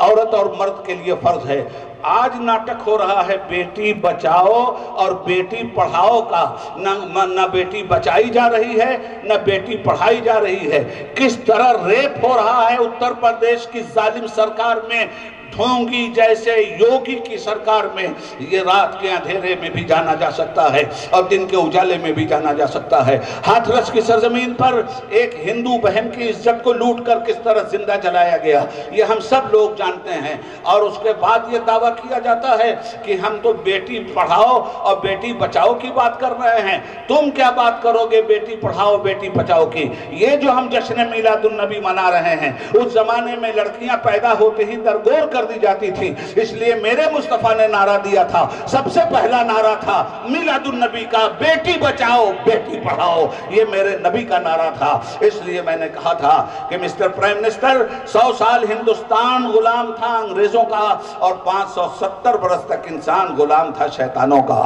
औरत और मर्द के लिए फर्ज है। आज नाटक हो रहा है बेटी बचाओ और बेटी पढ़ाओ का, न बेटी बचाई जा रही है न बेटी पढ़ाई जा रही है। किस तरह रेप हो रहा है उत्तर प्रदेश की जालिम सरकार में, ढोंगी जैसे योगी की सरकार में। ये रात के अंधेरे में भी जाना जा सकता है और दिन के उजाले में भी जाना जा सकता है। हाथरस की सरजमीन पर एक हिंदू बहन की इज्जत को लूट कर किस तरह जिंदा जलाया गया, ये हम सब लोग जानते हैं। और उसके बाद ये दावा किया जाता है कि हम तो बेटी पढ़ाओ और बेटी बचाओ की बात कर रहे हैं। तुम क्या बात करोगे बेटी पढ़ाओ बेटी बचाओ की? ये जो हम जश्न मिलादुन नबी मना रहे हैं, उस जमाने में लड़कियां पैदा होते ही दरगोर कर दी जाती थी। इसलिए मेरे मुस्तफा ने नारा दिया था, सबसे पहला नारा था मिलादुन नबी का, बेटी बचाओ बेटी पढ़ाओ। ये मेरे नबी का नारा था। इसलिए मैंने कहा था कि मिस्टर प्राइम मिनिस्टर, 100 साल हिंदुस्तान गुलाम था अंग्रेजों का और 570 बरस तक इंसान गुलाम था शैतानों का।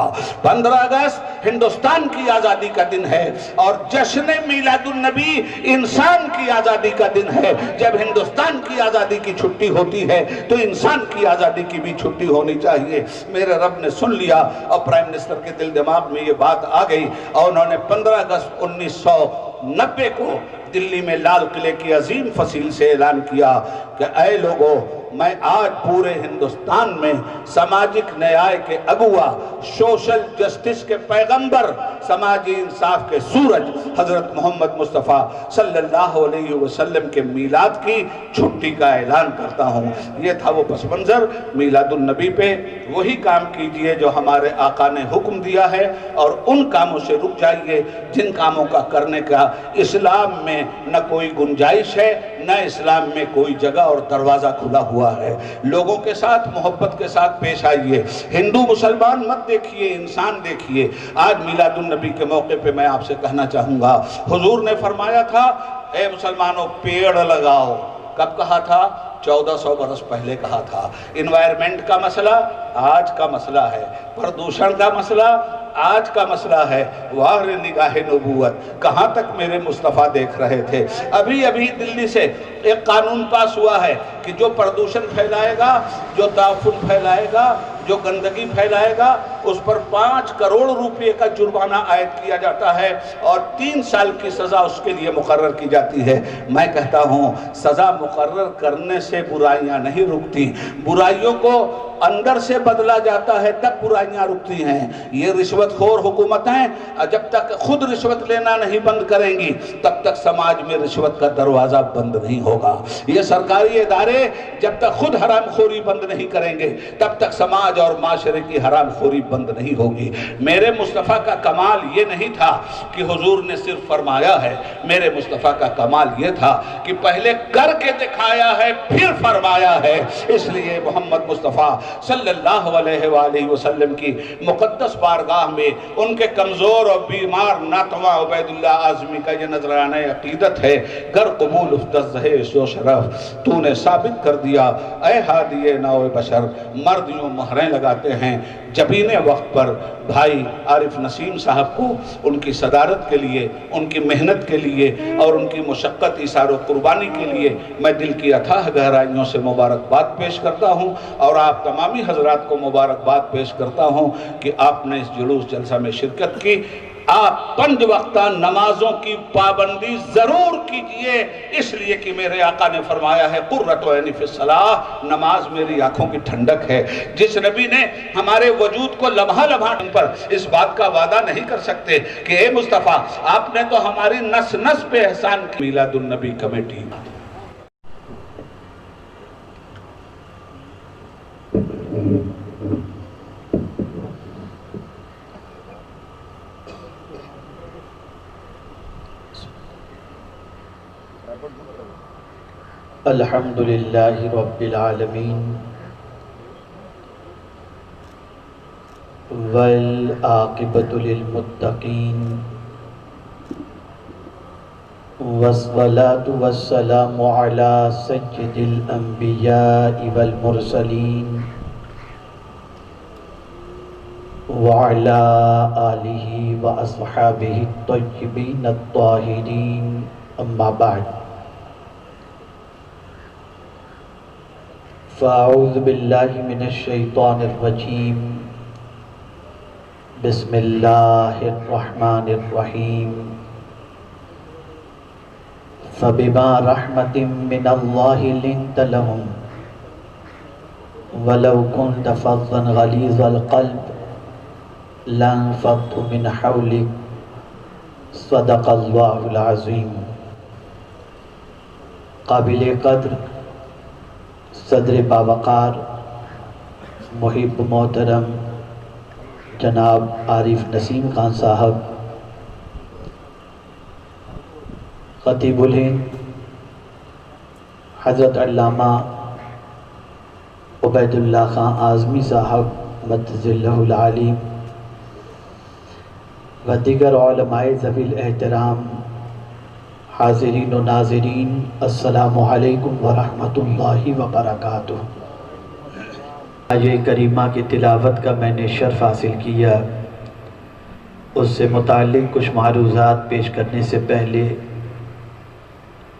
15 अगस्त हिंदुस्तान की आजादी का दिन है और जश्न मिलादुन नबी इंसान की आजादी का दिन है। जब हिंदुस्तान की आजादी की छुट्टी होती है तो इंसान की आजादी की भी छुट्टी होनी चाहिए। मेरे रब ने सुन लिया और प्राइम मिनिस्टर के दिल दिमाग में ये बात आ गई और उन्होंने 15 अगस्त 1990 को दिल्ली में लाल किले की अजीम फसील से ऐलान किया कि ऐ लोगों, मैं आज पूरे हिंदुस्तान में सामाजिक न्याय के अगुआ, सोशल जस्टिस के पैगंबर, समाजी इंसाफ के सूरज हजरत मोहम्मद मुस्तफ़ा सल्लल्लाहु अलैहि वसल्लम के मीलाद की छुट्टी का ऐलान करता हूँ। ये था वो पस मंज़र मिलादुन नबी पे। वही काम कीजिए जो हमारे आका ने हुक्म दिया है और उन कामों से रुक जाइए जिन कामों का करने का इस्लाम में न कोई गुंजाइश है, न इस्लाम में कोई जगह और दरवाज़ा खुला हुआ है। लोगों के साथ मोहब्बत के साथ पेश आइए। हिंदू मुसलमान मत देखिए, इंसान देखिए। आज मिलादुन नबी के मौके पे मैं आपसे कहना चाहूँगा, हुजूर ने फरमाया था, ए मुसलमानों पेड़ लगाओ। कब कहा था? 1400 बरस पहले कहा था। इन्वायरमेंट का मसला आज का मसला है, प्रदूषण का मसला आज का मसला है। वाह निगाह नबूवत, कहाँ तक मेरे मुस्तफ़ा देख रहे थे। अभी अभी दिल्ली से एक कानून पास हुआ है कि जो प्रदूषण फैलाएगा, जो ताफुन फैलाएगा, جو گندگی پھیلائے گا اس پر 5 کروڑ روپے کا جرمانہ عائد کیا جاتا ہے اور 3 سال کی سزا اس کے لیے مقرر کی جاتی ہے۔ میں کہتا ہوں سزا مقرر کرنے سے برائیاں نہیں رکتی، برائیوں کو اندر سے بدلا جاتا ہے تب برائیاں رکتی ہیں۔ یہ رشوت خور حکومتیں جب تک خود رشوت لینا نہیں بند کریں گی تب تک سماج میں رشوت کا دروازہ بند نہیں ہوگا۔ یہ سرکاری ادارے جب تک خود حرام خوری بند نہیں کریں گے تب تک سماج اور معاشرے کی حرام خوری بند نہیں ہوگی۔ میرے مصطفیٰ کا کمال یہ نہیں تھا کہ حضور نے صرف فرمایا ہے، میرے مصطفیٰ کا کمال یہ تھا کہ پہلے کر کے دکھایا ہے پھر فرمایا ہے۔ اس لیے محمد مصطفیٰ صلی اللہ علیہ وآلہ وسلم کی مقدس بارگاہ میں ان کے کمزور اور بیمار ناتواں عبید اللہ اعظمی کا یہ نذرانہ عقیدت ہے، گر قبول افتز ہے سو شرف تو نے ثابت کر دیا اے ہادی نو بشر۔ مرد یوں مہریں لگاتے ہیں جبین وقت پر بھائی عارف نسیم صاحب کو ان کی صدارت کے لیے، ان کی محنت کے لیے اور ان کی مشقت ایثار و قربانی کے لیے میں دل کی اتھاہ گہرائیوں سے مبارکباد پیش کرتا ہوں اور آپ تمامی حضرات کو مبارکباد پیش کرتا ہوں کہ آپ نے اس جلوس جلسہ میں شرکت کی۔ آپ 5 وقتہ نمازوں کی پابندی ضرور کیجئے، اس لیے کہ میرے آقا نے فرمایا ہے قرۃ عینی فی الصلاۃ، نماز میری آنکھوں کی ٹھنڈک ہے۔ جس نبی نے ہمارے وجود کو لمحہ لمحہ پر اس بات کا وعدہ نہیں کر سکتے کہ اے مصطفیٰ آپ نے تو ہماری نس نس پہ احسان کی۔ میلاد النبی کمیٹی الحمدللہ رب العالمین والعاقبۃ للمتقین والصلاة والسلام علی سید الانبیاء والمرسلین وعلی آلہ واصحابہ الطیبین الطاہرین، اما بعد فاعوذ باللہ من الشیطان الرجیم، بسم اللہ الرحمن الرحیم۔ فبما رحمت من اللہ لنت لهم ولو كنت فظا غلیظ القلب لانفضوا من حولك، صدق اللہ العظیم۔ قابل قدر صدر باوقار محب محترم جناب عارف نسیم خان صاحب، خطیب الہند حضرت علامہ عبید اللہ خان اعظمی صاحب مدظ اللہ العالی و دیگر علماء ذوی الاحترام، حاضرین و ناظرین، السلام علیکم ورحمۃ اللہ وبرکاتہ۔ آیہ کریمہ کی تلاوت کا میں نے شرف حاصل کیا، اس سے متعلق کچھ معروضات پیش کرنے سے پہلے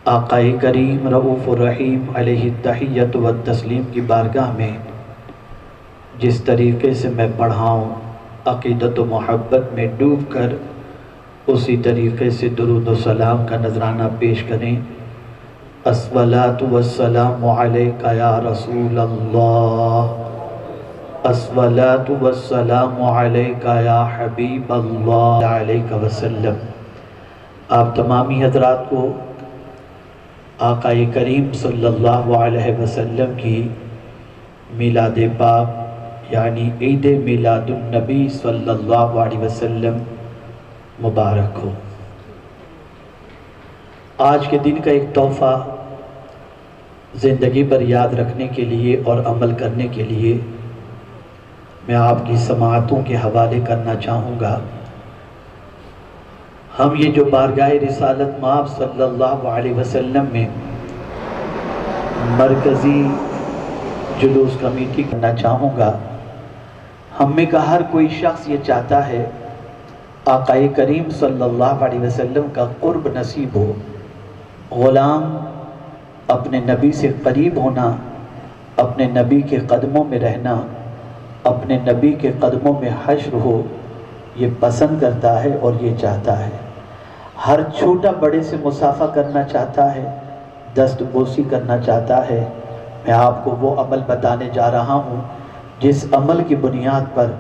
آقا کریم رؤوف الرحیم علیہ التحیۃ والتسلیم کی بارگاہ میں جس طریقے سے میں پڑھاؤں، عقیدت و محبت میں ڈوب کر اسی طریقے سے درود و سلام کا نذرانہ پیش کریں۔ الصلاۃ والسلام علیک یا رسول اللہ، الصلاۃ والسلام علیک یا حبیب اللہ علیہ وسلم۔ آپ تمامی حضرات کو آقا کریم صلی اللہ علیہ وسلم کی میلاد پاک یعنی عید میلاد النبی صلی اللہ علیہ وسلم مبارک ہو۔ آج کے دن کا ایک تحفہ زندگی پر یاد رکھنے کے لیے اور عمل کرنے کے لیے میں آپ کی سماعتوں کے حوالے کرنا چاہوں گا۔ ہم یہ جو بارگاہ رسالت مآب صلی اللہ علیہ وسلم میں مرکزی جلوس کمیٹی کرنا چاہوں گا، ہم میں کا ہر کوئی شخص یہ چاہتا ہے آقا کریم صلی اللہ علیہ وسلم کا قرب نصیب ہو، غلام اپنے نبی سے قریب ہونا، اپنے نبی کے قدموں میں رہنا، اپنے نبی کے قدموں میں حشر ہو، یہ پسند کرتا ہے اور یہ چاہتا ہے۔ ہر چھوٹا بڑے سے مصافحہ کرنا چاہتا ہے، دست بوسی کرنا چاہتا ہے۔ میں آپ کو وہ عمل بتانے جا رہا ہوں جس عمل کی بنیاد پر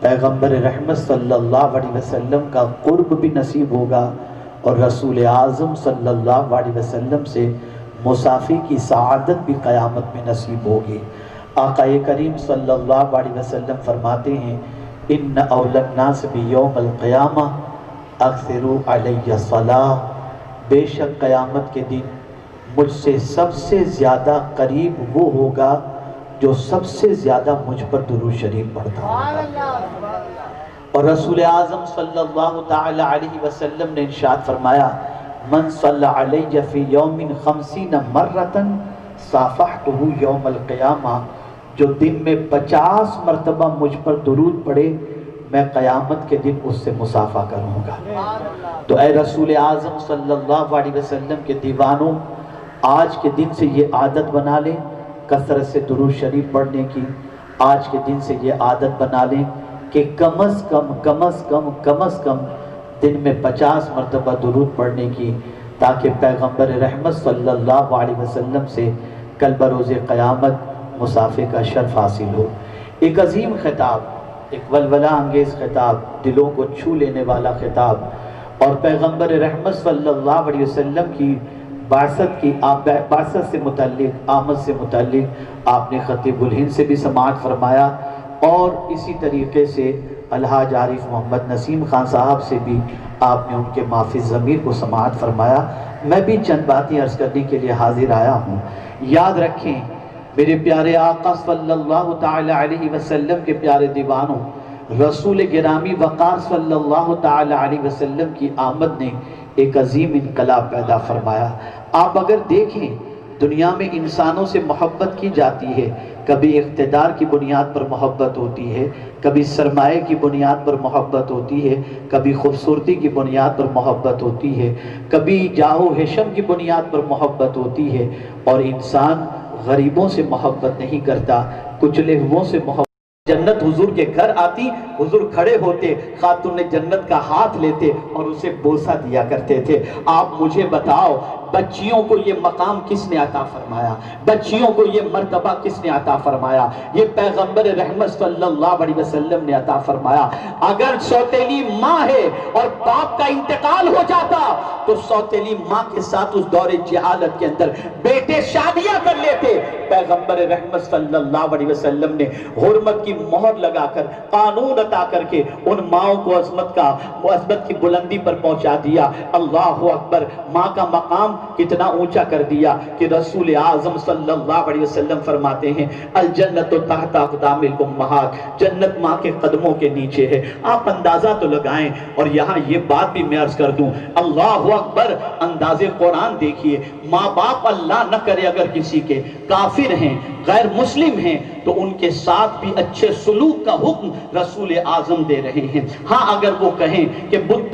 پیغمبر رحمت صلی اللہ علیہ وسلم کا قرب بھی نصیب ہوگا اور رسول اعظم صلی اللہ علیہ وسلم سے مصافحے کی سعادت بھی قیامت میں نصیب ہوگی۔ آقا کریم صلی اللہ علیہ وسلم فرماتے ہیں ان اول الناس بیوم القیامہ اکثروا علی الصلاۃ، بے شک قیامت کے دن مجھ سے سب سے زیادہ قریب وہ ہوگا جو سب سے زیادہ مجھ پر درود شریف پڑھتا ہوگا۔ اور رسول اعظم صلی اللہ تعالی علیہ وسلم نے ارشاد فرمایا من صلی علی فی یوم 50 مرۃ صافحتہ یوم القیامہ، جو دن میں 50 مرتبہ مجھ پر درود پڑھے میں قیامت کے دن اس سے مصافحہ کروں گا۔ تو اے رسول اعظم صلی اللہ علیہ وسلم کے دیوانوں، آج کے دن سے یہ عادت بنا لیں کثرت سے درود شریف پڑھنے کی۔ آج کے دن سے یہ عادت بنا لیں کہ کم از کم دن میں 50 مرتبہ درود پڑھنے کی، تاکہ پیغمبر رحمت صلی اللہ علیہ وسلم سے کل بروز قیامت مصافحے کا شرف حاصل ہو۔ ایک عظیم خطاب، ایک ولولہ انگیز خطاب، دلوں کو چھو لینے والا خطاب، اور پیغمبر رحمت صلی اللہ علیہ وسلم کی بعثت سے متعلق، آمد سے متعلق آپ نے خطیب الہند سے بھی سماعت فرمایا، اور اسی طریقے سے الحاج عارف محمد نسیم خان صاحب سے بھی آپ نے ان کے مافی ضمیر کو سماعت فرمایا۔ میں بھی چند باتیں عرض کرنے کے لیے حاضر آیا ہوں۔ یاد رکھیں میرے پیارے آقا صلی اللہ تعالی علیہ وسلم کے پیارے دیوانوں، رسول گرامی وقار صلی اللہ تعالی علیہ وسلم کی آمد نے ایک عظیم انقلاب پیدا فرمایا۔ آپ اگر دیکھیں دنیا میں انسانوں سے محبت کی جاتی ہے، کبھی اقتدار کی بنیاد پر محبت ہوتی ہے، کبھی سرمایہ کی بنیاد پر محبت ہوتی ہے، کبھی خوبصورتی کی بنیاد پر محبت ہوتی ہے، کبھی جاہ و حشم کی بنیاد پر محبت ہوتی ہے، اور انسان غریبوں سے محبت نہیں کرتا، کچلے ہوئوں سے محبت۔ جنت حضور کے گھر آتی، حضور کھڑے ہوتے، خاتون جنت کا ہاتھ لیتے اور اسے بوسہ دیا کرتے تھے۔ آپ مجھے بتاؤ بچیوں کو یہ مقام کس نے عطا فرمایا؟ بچیوں کو یہ مرتبہ کس نے عطا فرمایا؟ یہ پیغمبر رحمت صلی اللہ علیہ وسلم نے عطا فرمایا۔ اگر سوتیلی ماں ہے اور باپ کا انتقال ہو جاتا تو سوتیلی ماں کے ساتھ اس دور جہالت کے اندر بیٹے شادیاں کر لیتے۔ پیغمبر رحمت صلی اللہ علیہ وسلم نے حرمت کی مہر لگا کر، قانون عطا کر کے ان ماؤں کو عظمت کی بلندی پر پہنچا دیا۔ اللہ اکبر! ماں کا مقام کتنا اونچا کر دیا کہ رسول اعظم صلی اللہ علیہ وسلم فرماتے ہیں الجنت تحت اقدام الامہات، جنت ماں کے قدموں کے نیچے ہے۔ آپ اندازہ تو لگائیں، اور یہاں یہ بات بھی میں عرض کر دوں، اللہ اکبر! انداز قرآن دیکھیے، ماں باپ اللہ نہ کرے اگر کسی کے کافر ہیں، غیر مسلم ہیں، تو ان کے ساتھ بھی اچھے سلوک کا حکم رسول اعظم دے رہے ہیں۔ ہاں اگر وہ کہیں کہ بت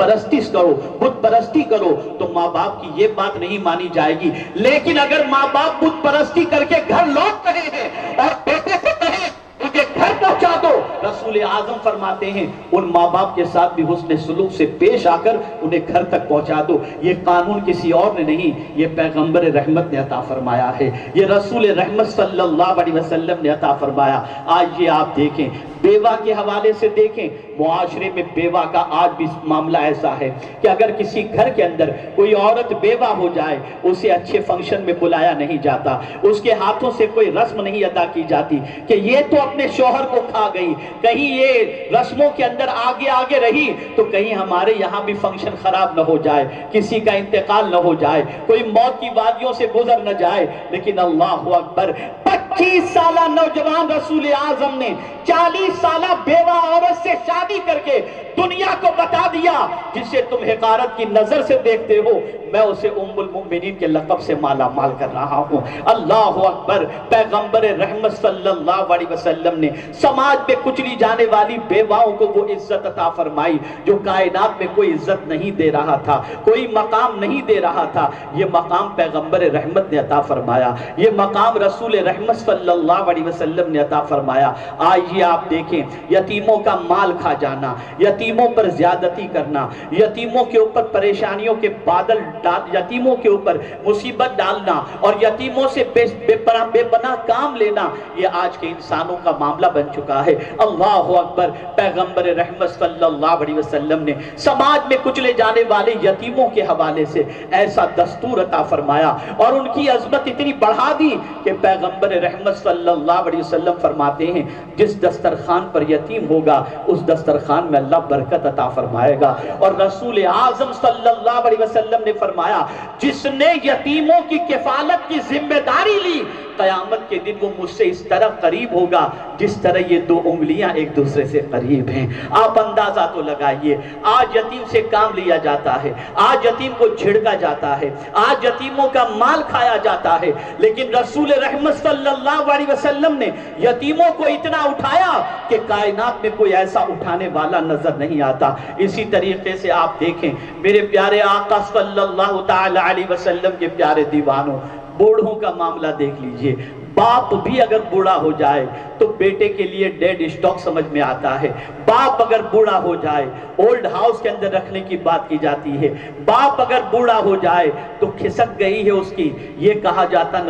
پرستی کرو تو ماں باپ کی یہ بات نہیں مانی جائے گی، لیکن اگر ماں باپ بت پرستی کر کے گھر لوٹ رہے ہیں اور بیٹے سے کہیں مجھے گھر پہنچا دو، رسول اعظم فرماتے ہیں ان ماں باپ کے ساتھ بھی حسن سلوک سے پیش آ کر انہیں گھر تک پہنچا دو۔ یہ قانون کسی اور نے نہیں، یہ پیغمبر رحمت نے عطا فرمایا ہے، یہ رسول رحمت صلی اللہ علیہ وسلم نے عطا فرمایا۔ آج یہ آپ دیکھیں، بیوہ کے حوالے سے دیکھیں، معاشرے میں بیوہ کا آج بھی معاملہ ایسا ہے کہ اگر کسی گھر کے اندر کوئی عورت بیوہ ہو جائے، اسے اچھے فنکشن میں بلایا نہیں جاتا، اس کے ہاتھوں سے کوئی رسم نہیں ادا کی جاتی کہ یہ تو اپنے شوہر کو کھا گئی، کہیں یہ رسموں کے اندر آگے رہی تو کہیں ہمارے یہاں بھی فنکشن خراب نہ ہو جائے، کسی کا انتقال نہ ہو جائے، کوئی موت کی وادیوں سے گزر نہ جائے۔ لیکن اللہ اکبر، 25 سالہ نوجوان رسول اعظم نے 40 سالہ بیوہ عورت سے شادی کر کے دنیا کو بتا دیا جسے تم حقارت کی نظر سے دیکھتے ہو، میں اسے ام المؤمنین کے لقب سے مالا مال کر رہا ہوں۔ اللہ اکبر! پیغمبر رحمت صلی اللہ علیہ وسلم نے سماج میں کچلی جانے والی بیواؤں کو وہ عزت عطا فرمائی جو کائنات میں کوئی عزت نہیں دے رہا تھا، کوئی مقام نہیں دے رہا تھا۔ یہ مقام پیغمبر رحمت نے عطا فرمایا، یہ مقام رسول رحمت सल्लल्लाहु अलैहि वसल्लम ने अता फरमाया। आज ये आप देखें, यतीमों का माल खा जाना, यतीमों पर ज्यादती करना, यतीमों के ऊपर परेशानियों के बादल डाल, यतीमों के ऊपर मुसीबत डालना और यतीमों से बेपनाह काम लेना, ये आज के इंसानों का मामला बन चुका है। अल्लाहु अकबर। पैगंबर रहमत सल्लल्लाहु अलैहि वसल्लम ने समाज में कुचले जाने वाले यतीमों के हवाले से ऐसा दस्तूर अता फरमाया और उनकी अजमत इतनी बढ़ा दी कि पैगंबर रहमत सल्लल्लाहु अलैहि वसल्लम फरमाते हैं, जिस दस्तरखान पर यतीम होगा उस दस्तरखान में अल्लाह बरकत अता फरमाएगा। और रसूल आज़म सल्लल्लाहु अलैहि वसल्लम ने फरमाया, जिसने यतीमों की किफालत की जिम्मेदारी ली, क़यामत के दिन वो मुझसे इस तरह करीब होगा जिस तरह ये दो उंगलियां एक दूसरे से करीब हैं। आप अंदाजा तो लगाइए, आज यतीम से काम लिया जाता है, आज यतीम को झिड़का जाता है, आज यतीमों का माल खाया जाता है, लेकिन रसूल रहमत सल्लल्लाहु अलैहि वसल्लम ने यतीमों को इतना उठाया कि कायनात में कोई ऐसा उठाने वाला नजर नहीं आता। इसी तरीके से आप देखें, मेरे प्यारे आका सल्लल्लाहु ताला अलैहि वसल्लम के प्यारे दीवानों, बूढ़ों का मामला देख लीजिए। बाप भी अगर बूढ़ा हो जाए तो बेटे के लिए डेड स्टॉक समझ में आता है। बाप अगर बूढ़ा हो जाए, ओल्ड हाउस के अंदर रखने की बात की जाती है। बाप अगर बूढ़ा हो जाए तो खिसक गई है उसकी, ये कहा जाता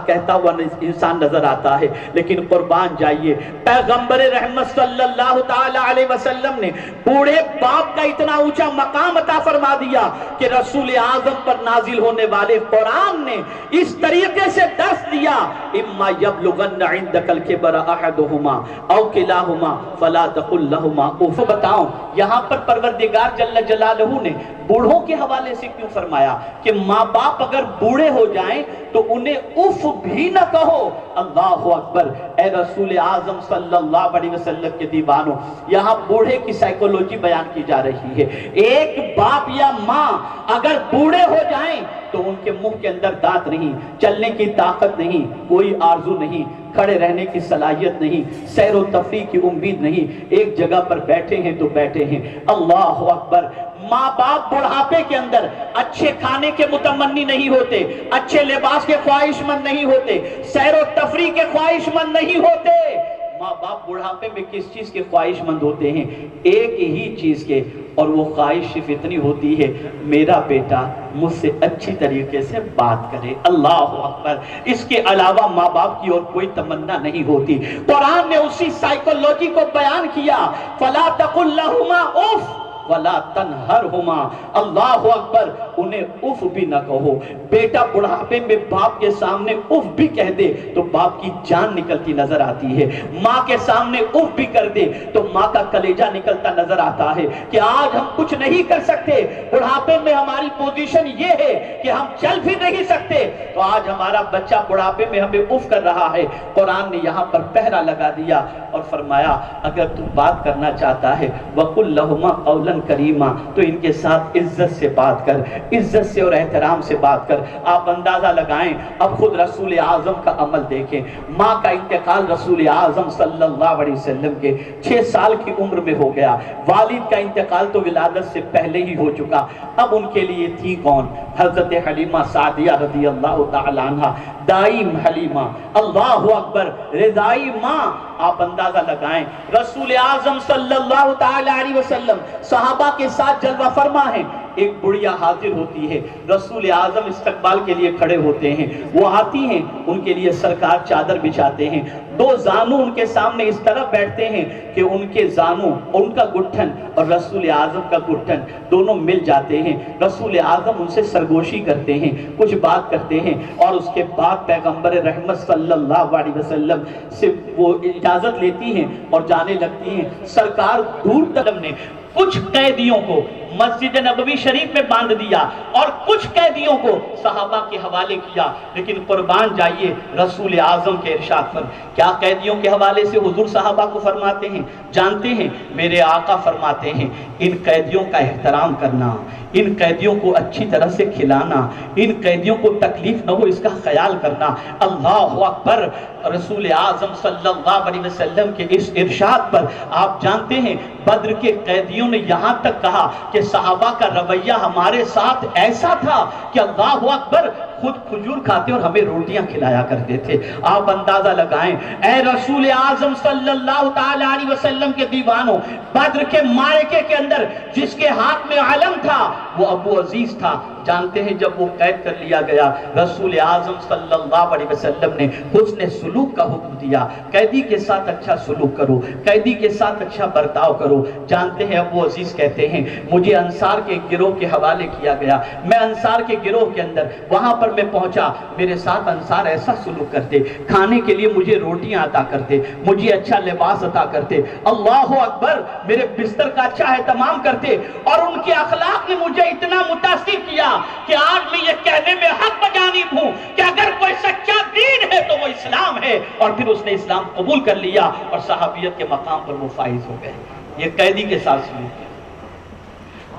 कहता हुआ इंसान नजर आता है। लेकिन कुर्बान जाइए, पैगंबर रहमत सल्लल्लाहु ताला अलैहि वसल्लम ने बूढ़े बाप का इतना ऊंचा मकाम अता फरमा दिया कि रसूल आज़म पर नाजिल होने वाले कुरान ने इस तरीके से दर्श दिया, इम्मा यबलुगन्ना इंदकल किबर अहदुहुमा औ किलाहुमा फला तकुल लहुमा उफ। बताओ, यहाँ पर परवरदिगार जल्ल जलालहू ने बूढ़ों के हवाले से क्यों फरमाया कि माँ बाप अगर बूढ़े हो जाएं तो उन्हें उफ भी न कहो। अल्लाहु अकबर। ए रसूल आज़म सल्लल्लाहु अलैहि वसल्लम के दीवानों, यहाँ बूढ़े की साइकोलॉजी बयान की जा रही है। एक बाप या माँ अगर बूढ़े हो जाएं तो उनके मुंह के अंदर दांत नहीं, चलने की ताकत नहीं, कोई आरजू नहीं, खड़े रहने की सलाहियत नहीं, सैर व तफरीह की उम्मीद नहीं, एक जगह पर बैठे हैं तो बैठे हैं। अल्लाहु अकबर। माँ बाप बुढ़ापे के अंदर अच्छे खाने के मुतमन्नी नहीं होते, अच्छे लिबास के ख्वाहिशमंद नहीं होते, सैर व तफरीह के ख्वाहिशमंद नहीं होते। माँ बाप बुढ़ापे में किस चीज के ख्वाहिशमंद होते हैं? एक ही चीज के, और वो ख्वाहिश सिर्फ इतनी होती है, मेरा बेटा मुझसे अच्छी तरीके से बात करे। अल्लाहु अकबर। इसके अलावा माँ बाप की और कोई तमन्ना नहीं होती। कुरान ने उसी साइकोलॉजी को बयान किया, फला तकुल लहुमा उफ वला तनहरहुमा। अल्लाहु अकबर। उन्हें उफ भी न कहो। बेटा बुढ़ापे में बाप के सामने उफ भी कह दे तो बाप की जान निकलती नजर आती है। माँ के सामने उफ भी कर दे तो माँ का कलेजा निकलता नजर आता है कि आज हम कुछ नहीं कर सकते, बुढ़ापे में हमारी पोजीशन ये है कि हम चल भी नहीं सकते, तो आज हमारा बच्चा बुढ़ापे में हमें उफ कर रहा है। कुरान ने यहाँ पर पहरा लगा दिया और फरमाया, अगर तू बात करना चाहता है वकुल लहुमा कौलन करीमा, तो इनके साथ इज्जत से बात कर, इज्जत से और एहतराम से बात कर। आप अंदाजा लगाएं, अब खुद रसूल आज़म का अमल देखें। माँ का इंतकाल रसूल आज़म सल्लल्लाहु अलैहि वसल्लम के 6 साल की उम्र में हो गया। वालिद का इंतकाल तो विलादत से पहले ही हो चुका। अब उनके लिए थी कौन? हजरत हलीमा सादिया रज़ी अल्लाह तआला अन्हा, दाइम हलीमा। अल्लाहु अकबर। रिज़ाई माँ। आप अंदाजा लगाएं, रसूल आज़म सल्लल्लाहु तआला अलैहि वसल्लम सहाबा के साथ जलवा फरमा है। एक बुढ़िया हाजिर होती है, रसूल आज़म इस्तकबाल के लिए खड़े होते हैं। वो आती हैं, उनके लिए सरकार चादर बिछाते हैं। 2 जानू उनके सामने इस तरह बैठते हैं कि उनके जानू, उनका गुट्ठन और रसूल आज़म का गुट्ठन दोनों मिल जाते हैं। रसूल आज़म उनसे सरगोशी करते हैं, कुछ बात करते हैं और उसके बाद पैगंबर रहमत सल्लल्लाहु अलैहि वसल्लम से वो इजाज़त लेती हैं और जाने लगती हैं। सरकार दूर तक ने कुछ कैदियों को मस्जिद नबवी शरीफ में बांध दिया और कुछ कैदियों को सहाबा के हवाले किया। लेकिन कुर्बान जाइए रसूल आज़म के इरशाद पर, क्या कैदियों के हवाले से हुजूर सहाबा को फरमाते हैं? जानते हैं? मेरे आका फरमाते हैं, इन कैदियों का एहतराम करना, इन कैदियों को अच्छी तरह से खिलाना, इन कैदियों को तकलीफ न हो इसका ख्याल करना। अल्लाहु अकबर। रसूल आज़म सल्लल्लाहु अलैहि वसल्लम के इस इरशाद पर आप जानते हैं बद्र के कैदियों ने यहाँ तक कहा कि सहाबा का रवैया हमारे साथ ऐसा था कि अल्लाहु अकबर, خود کھجور کھاتے اور ہمیں روٹیاں کھلایا کرتے تھے۔ آپ اندازہ لگائیں، اے رسول اعظم صلی اللہ تعالی علیہ وسلم کے دیوانوں، بدر کے معرکے کے اندر جس کے ہاتھ میں علم تھا وہ ابو عزیز تھا۔ جانتے ہیں جب وہ قید کر لیا گیا، رسول اعظم صلی اللہ علیہ وسلم نے حسن سلوک کا حکم دیا، قیدی کے ساتھ اچھا سلوک کرو، قیدی کے ساتھ اچھا برتاؤ کرو۔ جانتے ہیں ابو عزیز کہتے ہیں مجھے انصار کے گروہ کے حوالے کیا گیا، میں انصار کے گروہ کے اندر وہاں پر میں پہنچا، میرے ساتھ انصار ایسا سلوک کرتے، کھانے کے لیے مجھے روٹیاں عطا کرتے، مجھے اچھا لباس عطا کرتے، اللہ اکبر، میرے بستر کا اچھا اہتمام کرتے، اور ان کے اخلاق نے مجھے اتنا متاثر کیا کہ آج میں یہ کہنے میں حق بجانب ہوں کہ اگر کوئی سچا دین ہے تو وہ اسلام ہے۔ اور پھر اس نے اسلام قبول کر لیا اور صحابیت کے مقام پر وہ فائز ہو گئے۔ یہ قیدی کے ساتھ سلوک ہے۔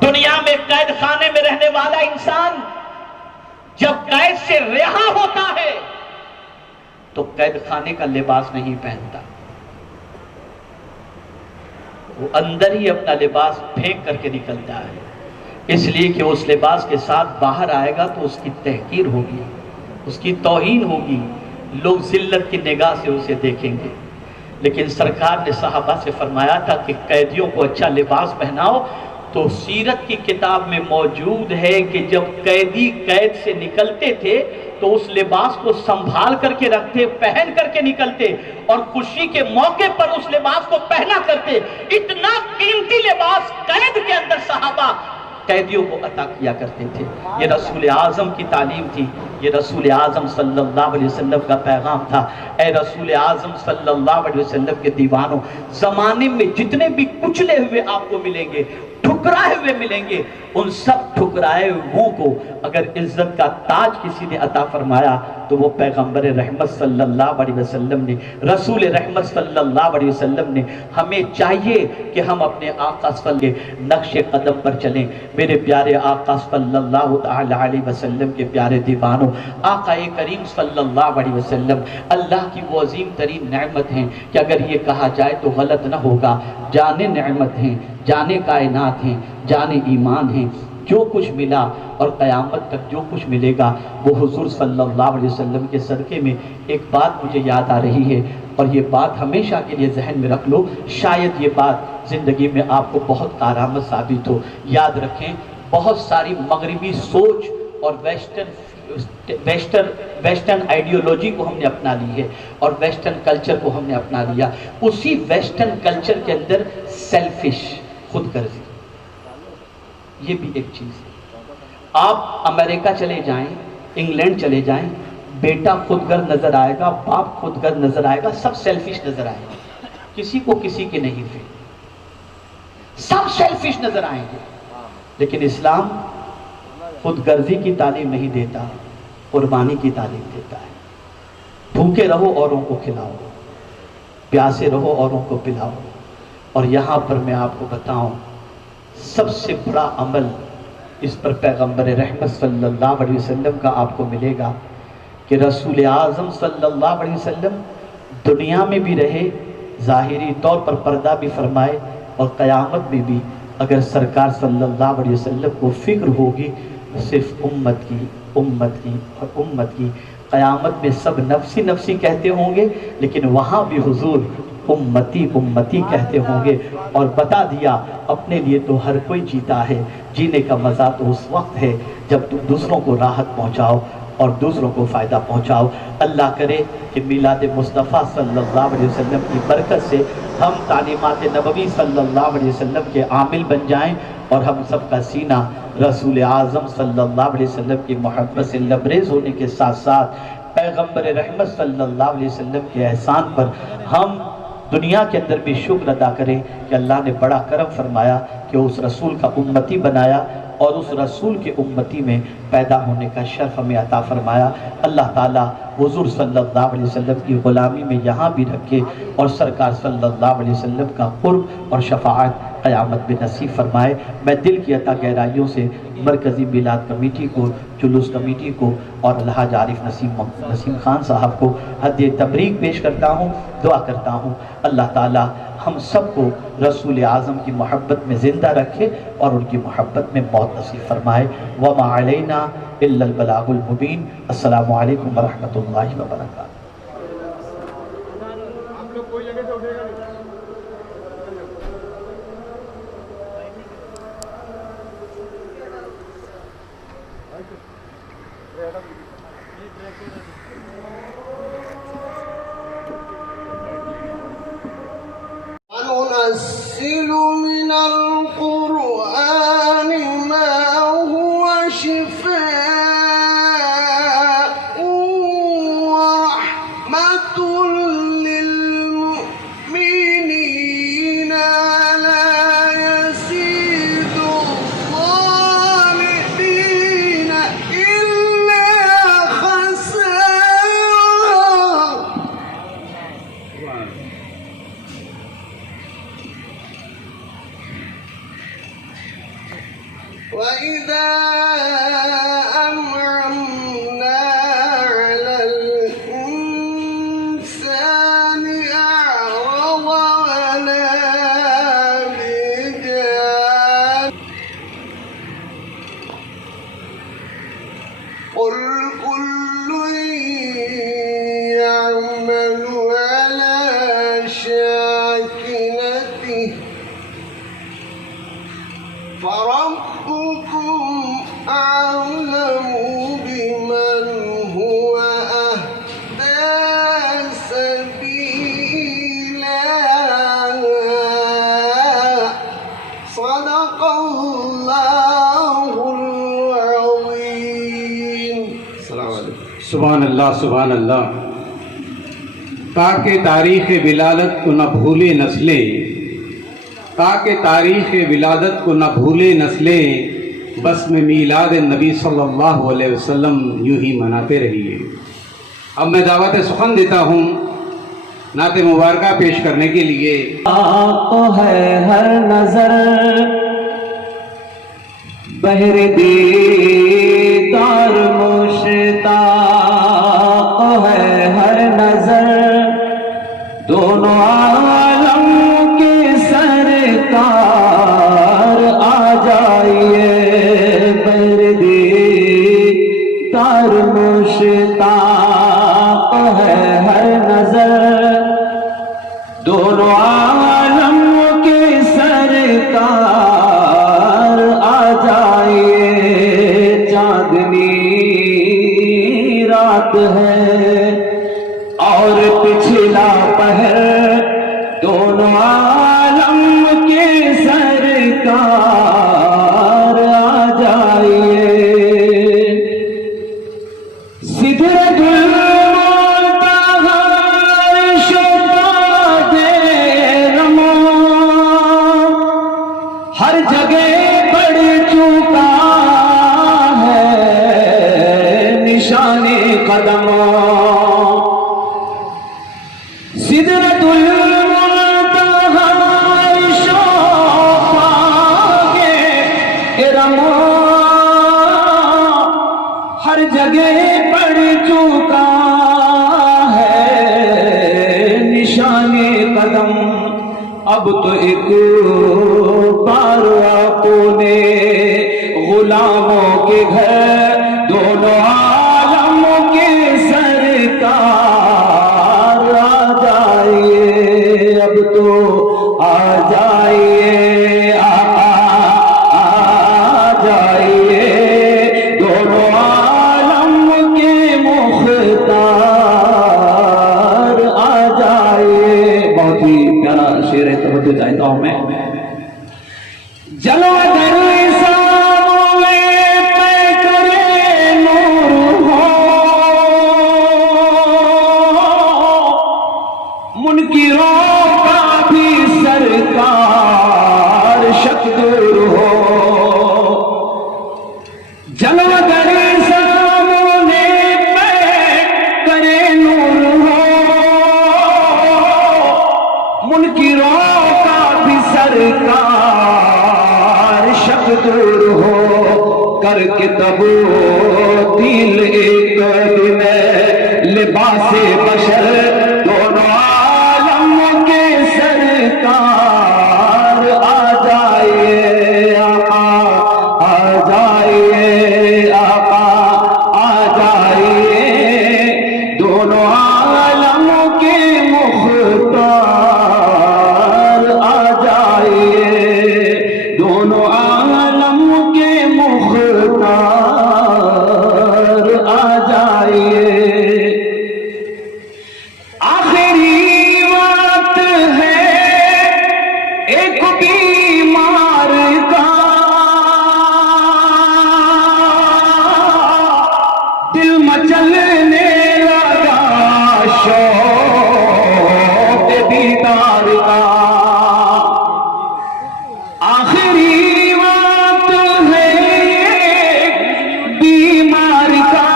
دنیا میں قید خانے میں رہنے والا انسان جب قید سے رہا ہوتا ہے تو قید خانے کا لباس نہیں پہنتا، وہ اندر ہی اپنا لباس پھینک کر کے نکلتا ہے، اس لیے کہ اس لباس کے ساتھ باہر آئے گا تو اس کی تحقیر ہوگی، اس کی توہین ہوگی، لوگ ذلت کی نگاہ سے اسے دیکھیں گے۔ لیکن سرکار نے صحابہ سے فرمایا تھا کہ قیدیوں کو اچھا لباس پہناؤ، تو سیرت کی کتاب میں موجود ہے کہ جب قیدی قید سے نکلتے تھے تو اس لباس کو سنبھال کر کے رکھتے، پہن کر کے نکلتے، اور خوشی کے موقع پر اس لباس کو پہنا کرتے۔ اتنا قیمتی لباس قید کے اندر صحابہ قیدیوں کو عطا کیا کرتے تھے۔ یہ رسول اعظم کی تعلیم تھی، یہ رسول اعظم صلی اللہ علیہ وسلم کا پیغام تھا۔ اے رسول اعظم صلی اللہ علیہ وسلم کے دیوانوں، زمانے میں جتنے بھی کچلے ہوئے آپ کو ملیں گے، ٹھکرائے ہوئے ملیں گے، ان سب ٹھکرائے ہوئے کو اگر عزت کا تاج کسی نے عطا فرمایا تو وہ پیغمبر رحمت صلی اللہ علیہ وسلم نے، رسول رحمت صلی اللہ علیہ وسلم نے۔ ہمیں چاہیے کہ ہم اپنے آقا صلی اللہ علیہ وسلم کے نقش قدم پر چلیں۔ میرے پیارے آقا صلی اللہ تعالی علیہ وسلم کے پیارے دیوانوں، آقا کریم صلی اللہ علیہ وسلم اللہ کی وہ عظیم ترین نعمت ہیں کہ اگر یہ کہا جائے تو غلط نہ ہوگا، جانے نعمت ہیں، جانے کائنات ہیں، جانے ایمان ہیں۔ جو کچھ ملا اور قیامت تک جو کچھ ملے گا وہ حضور صلی اللہ علیہ وسلم کے صدقے میں۔ ایک بات مجھے یاد آ رہی ہے اور یہ بات ہمیشہ کے لیے ذہن میں رکھ لو، شاید یہ بات زندگی میں آپ کو بہت کارآمد ثابت ہو۔ یاد رکھیں، بہت ساری مغربی سوچ اور ویسٹرن آئیڈیولوجی کو ہم نے اپنا لی ہے اور ویسٹرن کلچر کو ہم نے اپنا لیا۔ اسی ویسٹرن کلچر کے اندر سیلفش، خود غرضی، یہ بھی ایک چیز ہے۔ آپ امریکہ چلے جائیں، انگلینڈ چلے جائیں، بیٹا خود غرض نظر آئے گا، باپ خود غرض نظر آئے گا، سب سیلفش نظر آئے گا، کسی کو کسی کے نہیں تھے، سب سیلفش نظر آئیں گے۔ لیکن اسلام خود غرضی کی تعلیم نہیں دیتا، قربانی کی تعلیم دیتا ہے۔ بھوکے رہو اوروں کو کھلاؤ، پیاسے رہو اوروں کو پلاؤ۔ اور یہاں پر میں آپ کو بتاؤں، سب سے بڑا عمل اس پر پیغمبر رحمت صلی اللہ علیہ وسلم کا آپ کو ملے گا کہ رسول اعظم صلی اللہ علیہ وسلم دنیا میں بھی رہے، ظاہری طور پر پردہ بھی فرمائے، اور قیامت میں بھی اگر سرکار صلی اللہ علیہ وسلم کو فکر ہوگی صرف امت کی، امت کی اور امت کی۔ قیامت میں سب نفسی نفسی کہتے ہوں گے، لیکن وہاں بھی حضور امتی امتی کہتے ہوں گے، اور بتا دیا اپنے لیے تو ہر کوئی جیتا ہے، جینے کا مزہ تو اس وقت ہے جب تم دوسروں کو راحت پہنچاؤ اور دوسروں کو فائدہ پہنچاؤ۔ اللہ کرے کہ میلاد مصطفیٰ صلی اللہ علیہ وسلم کی برکت سے ہم تعلیمات نبوی صلی اللہ علیہ وسلم کے عامل بن جائیں، اور ہم سب کا سینہ رسول اعظم صلی اللہ علیہ وسلم کی محبت سے لبریز ہونے کے ساتھ ساتھ پیغمبر رحمت صلی اللہ علیہ وسلم کے احسان پر ہم دنیا کے اندر بھی شکر ادا کریں کہ اللہ نے بڑا کرم فرمایا کہ اس رسول کا امتی بنایا اور اس رسول کے امتی میں پیدا ہونے کا شرف ہمیں عطا فرمایا۔ اللہ تعالیٰ حضور صلی اللہ علیہ وسلم کی غلامی میں یہاں بھی رکھے اور سرکار صلی اللہ علیہ وسلم کا قرب اور شفاعت قیامت میں نصیب فرمائے۔ میں دل کی عطا گہرائیوں سے مرکزی میلاد کمیٹی کو، جلوس کمیٹی کو اور الحاج عارف نسیم خان صاحب کو ہدیہ تبریک پیش کرتا ہوں، دعا کرتا ہوں اللہ تعالیٰ ہم سب کو رسول اعظم کی محبت میں زندہ رکھے اور ان کی محبت میں موت نصیب فرمائے۔ وما علینا इल्ला अल बलागुल मुबीन। अस्सलामु अलैकुम वरहमतुल्लाहि वबरकातुहू। وننزل من القرآن ما هو شفاء ورحمة للمؤمنين لا يزيد الظالمين إلا خسارا. وإذا أنعمنا على الإنسان أعرض ونأى بجانبه. قل كل يعمل على شاكلته فربكم أعلم بمن هو أهدى سبيلا. صدق الله العظيم. السلام عليكم. سبحان اللہ سبحان اللہ. تاکہ تاریخ ولادت کو نہ بھولے نسلیں، تاکہ تاریخ ولادت کو نہ بھولے نسلیں، بس میں میلاد نبی صلی اللہ علیہ وسلم یوں ہی مناتے رہیے. اب میں دعوت سخن دیتا ہوں نعت مبارکہ پیش کرنے کے لیے. ہے ہر نظر بہر دیدار مشتاق ہے ہر نظر دونوں عالم کے سرکار آ جائیے. بہر دیدار مشتاق ہے ہر نظر دونوں عالم کے سرکار آ جائیے. چاندنی رات ہے اور پچھلا پہر دونوں عالم کے سرکار آ جائیے. سدرۃ المنتہا شفاعت رمو ہر جگہ پڑ چکا ہے نشان قدم. سدرۃ المنتہا شفاعت رمو ہر جگہ پڑ چکا ہے نشان قدم. اب تو ایک بار اپنے غلاموں کے گھر دونوں عالم کے سرکار آ جائیے. اب تو آ جائیے آقا آ جائیے دونوں عالم کے مختار آ جائیے. بہت ہی پیارا شعر ہے، توجہ چاہتا ہوں میں. جلوہ در سامنے پہ کرے نور ہو منکروں کا بھی سرکار شک دور ہو. جلوہ در سامنے پہ کرے نور ہو منکروں کا بھی سرکار شک دور ہو. کر کے تبدیل ایک دن لباس بشر دونوں عالم کے سرکار آ جائیے آقا آ جائیے آقا مچلنے لگا شوق دیدار کا، آخری وقت ہے بیمار کا،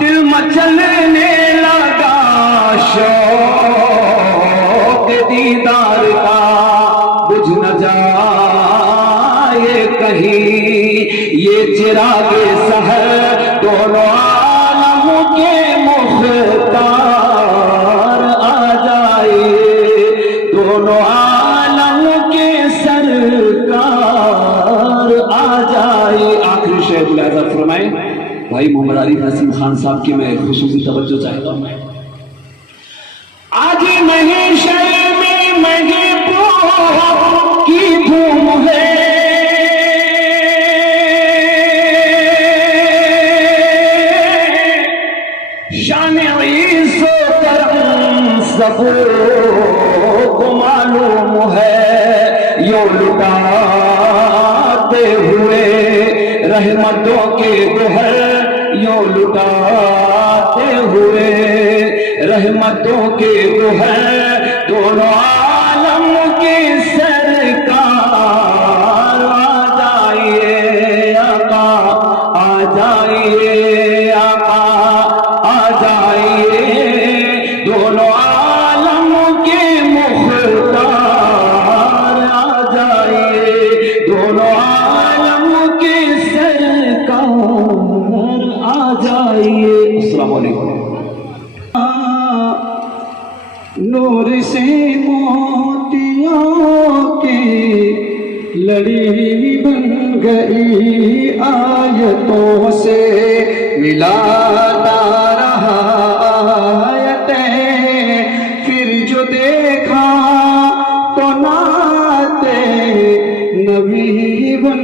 دل مچلنے لگا شوق دیدار کا، بجھ نہ جائے کہیں یہ چراغ سحر، دونوں عالم کے مختار آ جائے، دونوں عالم کے سرکار آ جائے۔ آخری شعر ملاحظہ فرمائیں بھائی محمد عارف نسیم خان صاحب کی میں خصوصی توجہ چاہتا ہوں۔ آج محشر میں محبوب کی دھوم ہے، شان عیسی و کرم سب کو معلوم ہے، یوں لٹاتے ہوئے رحمتوں کے گوہر، یوں لٹاتے ہوئے رحمتوں کے گوہر، دونوں عالم کی سرکار آ جائیے آقا، آ جائیے آقا، آ جائیے، دونوں عالم کے مختار آ جائیے، دونوں عالم کے سرکار آ جائیے۔ السلام علیکم۔ نور سے موتیوں کی لڑی بن گئی، آیتوں سے ملاتا رہا آیتیں، پھر جو دیکھا تو نعتِ نبی بن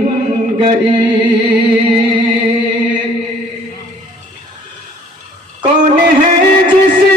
گئی۔ کون ہے جسے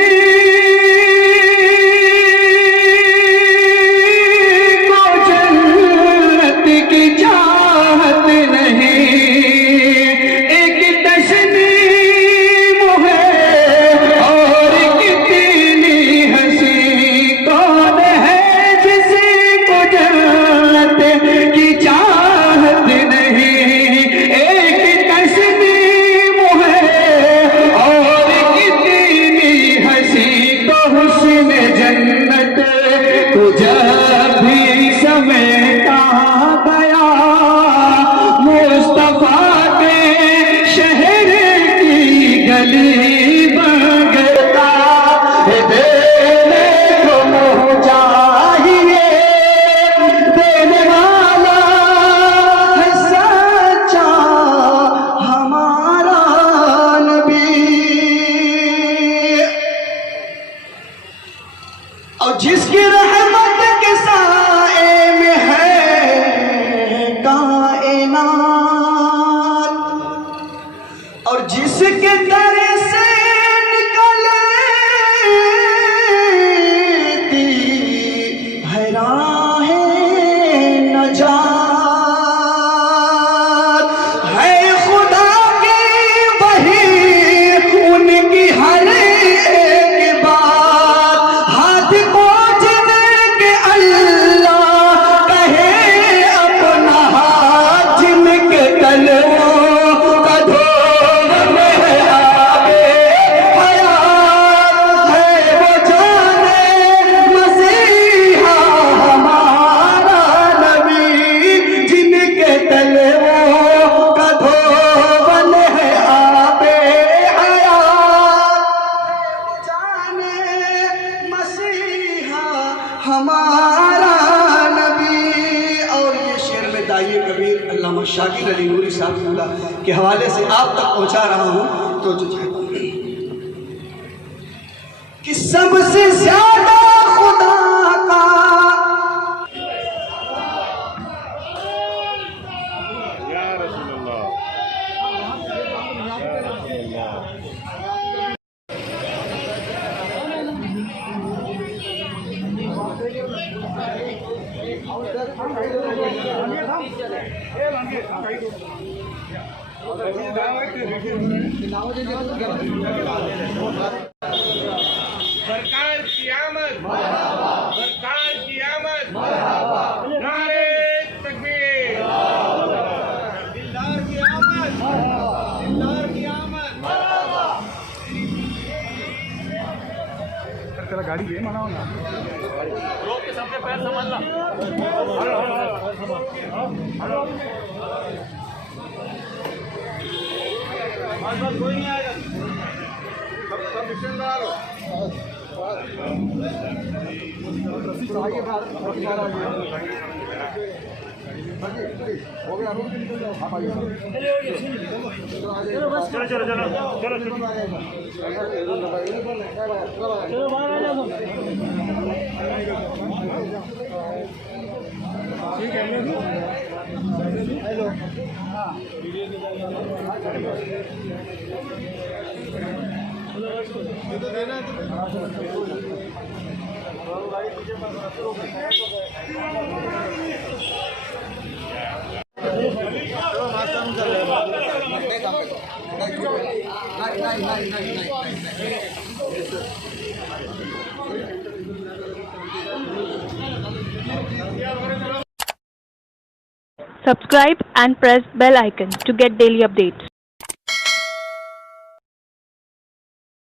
جس کی رحمت کے سائے میں ہے کائنات، اور جس کے در سے نکلتی ہے راہ نجات، ہے خدا کی وحی ان کی ہر ایک بات، ہاتھ ہمارا نبی۔ اور یہ شعر میں داعیہ کبیر علامہ شاکر علی نوری صاحب اللہ کے حوالے سے آپ تک پہنچا رہا ہوں، تو جو چاہتا ہوں کہ سب سے زیادہ خدا کا सरकार की आमद, सरकार की आमद, नारे तकबीर, दिलदार की आमद, दिलदार की आमद। तेरा गाड़ी ये मनाओ ना, रोक के सबके पैर संभालना। बस कोई नहीं आएगा, सब मिशन में आ लो। Subscribe and press bell icon to get daily updates.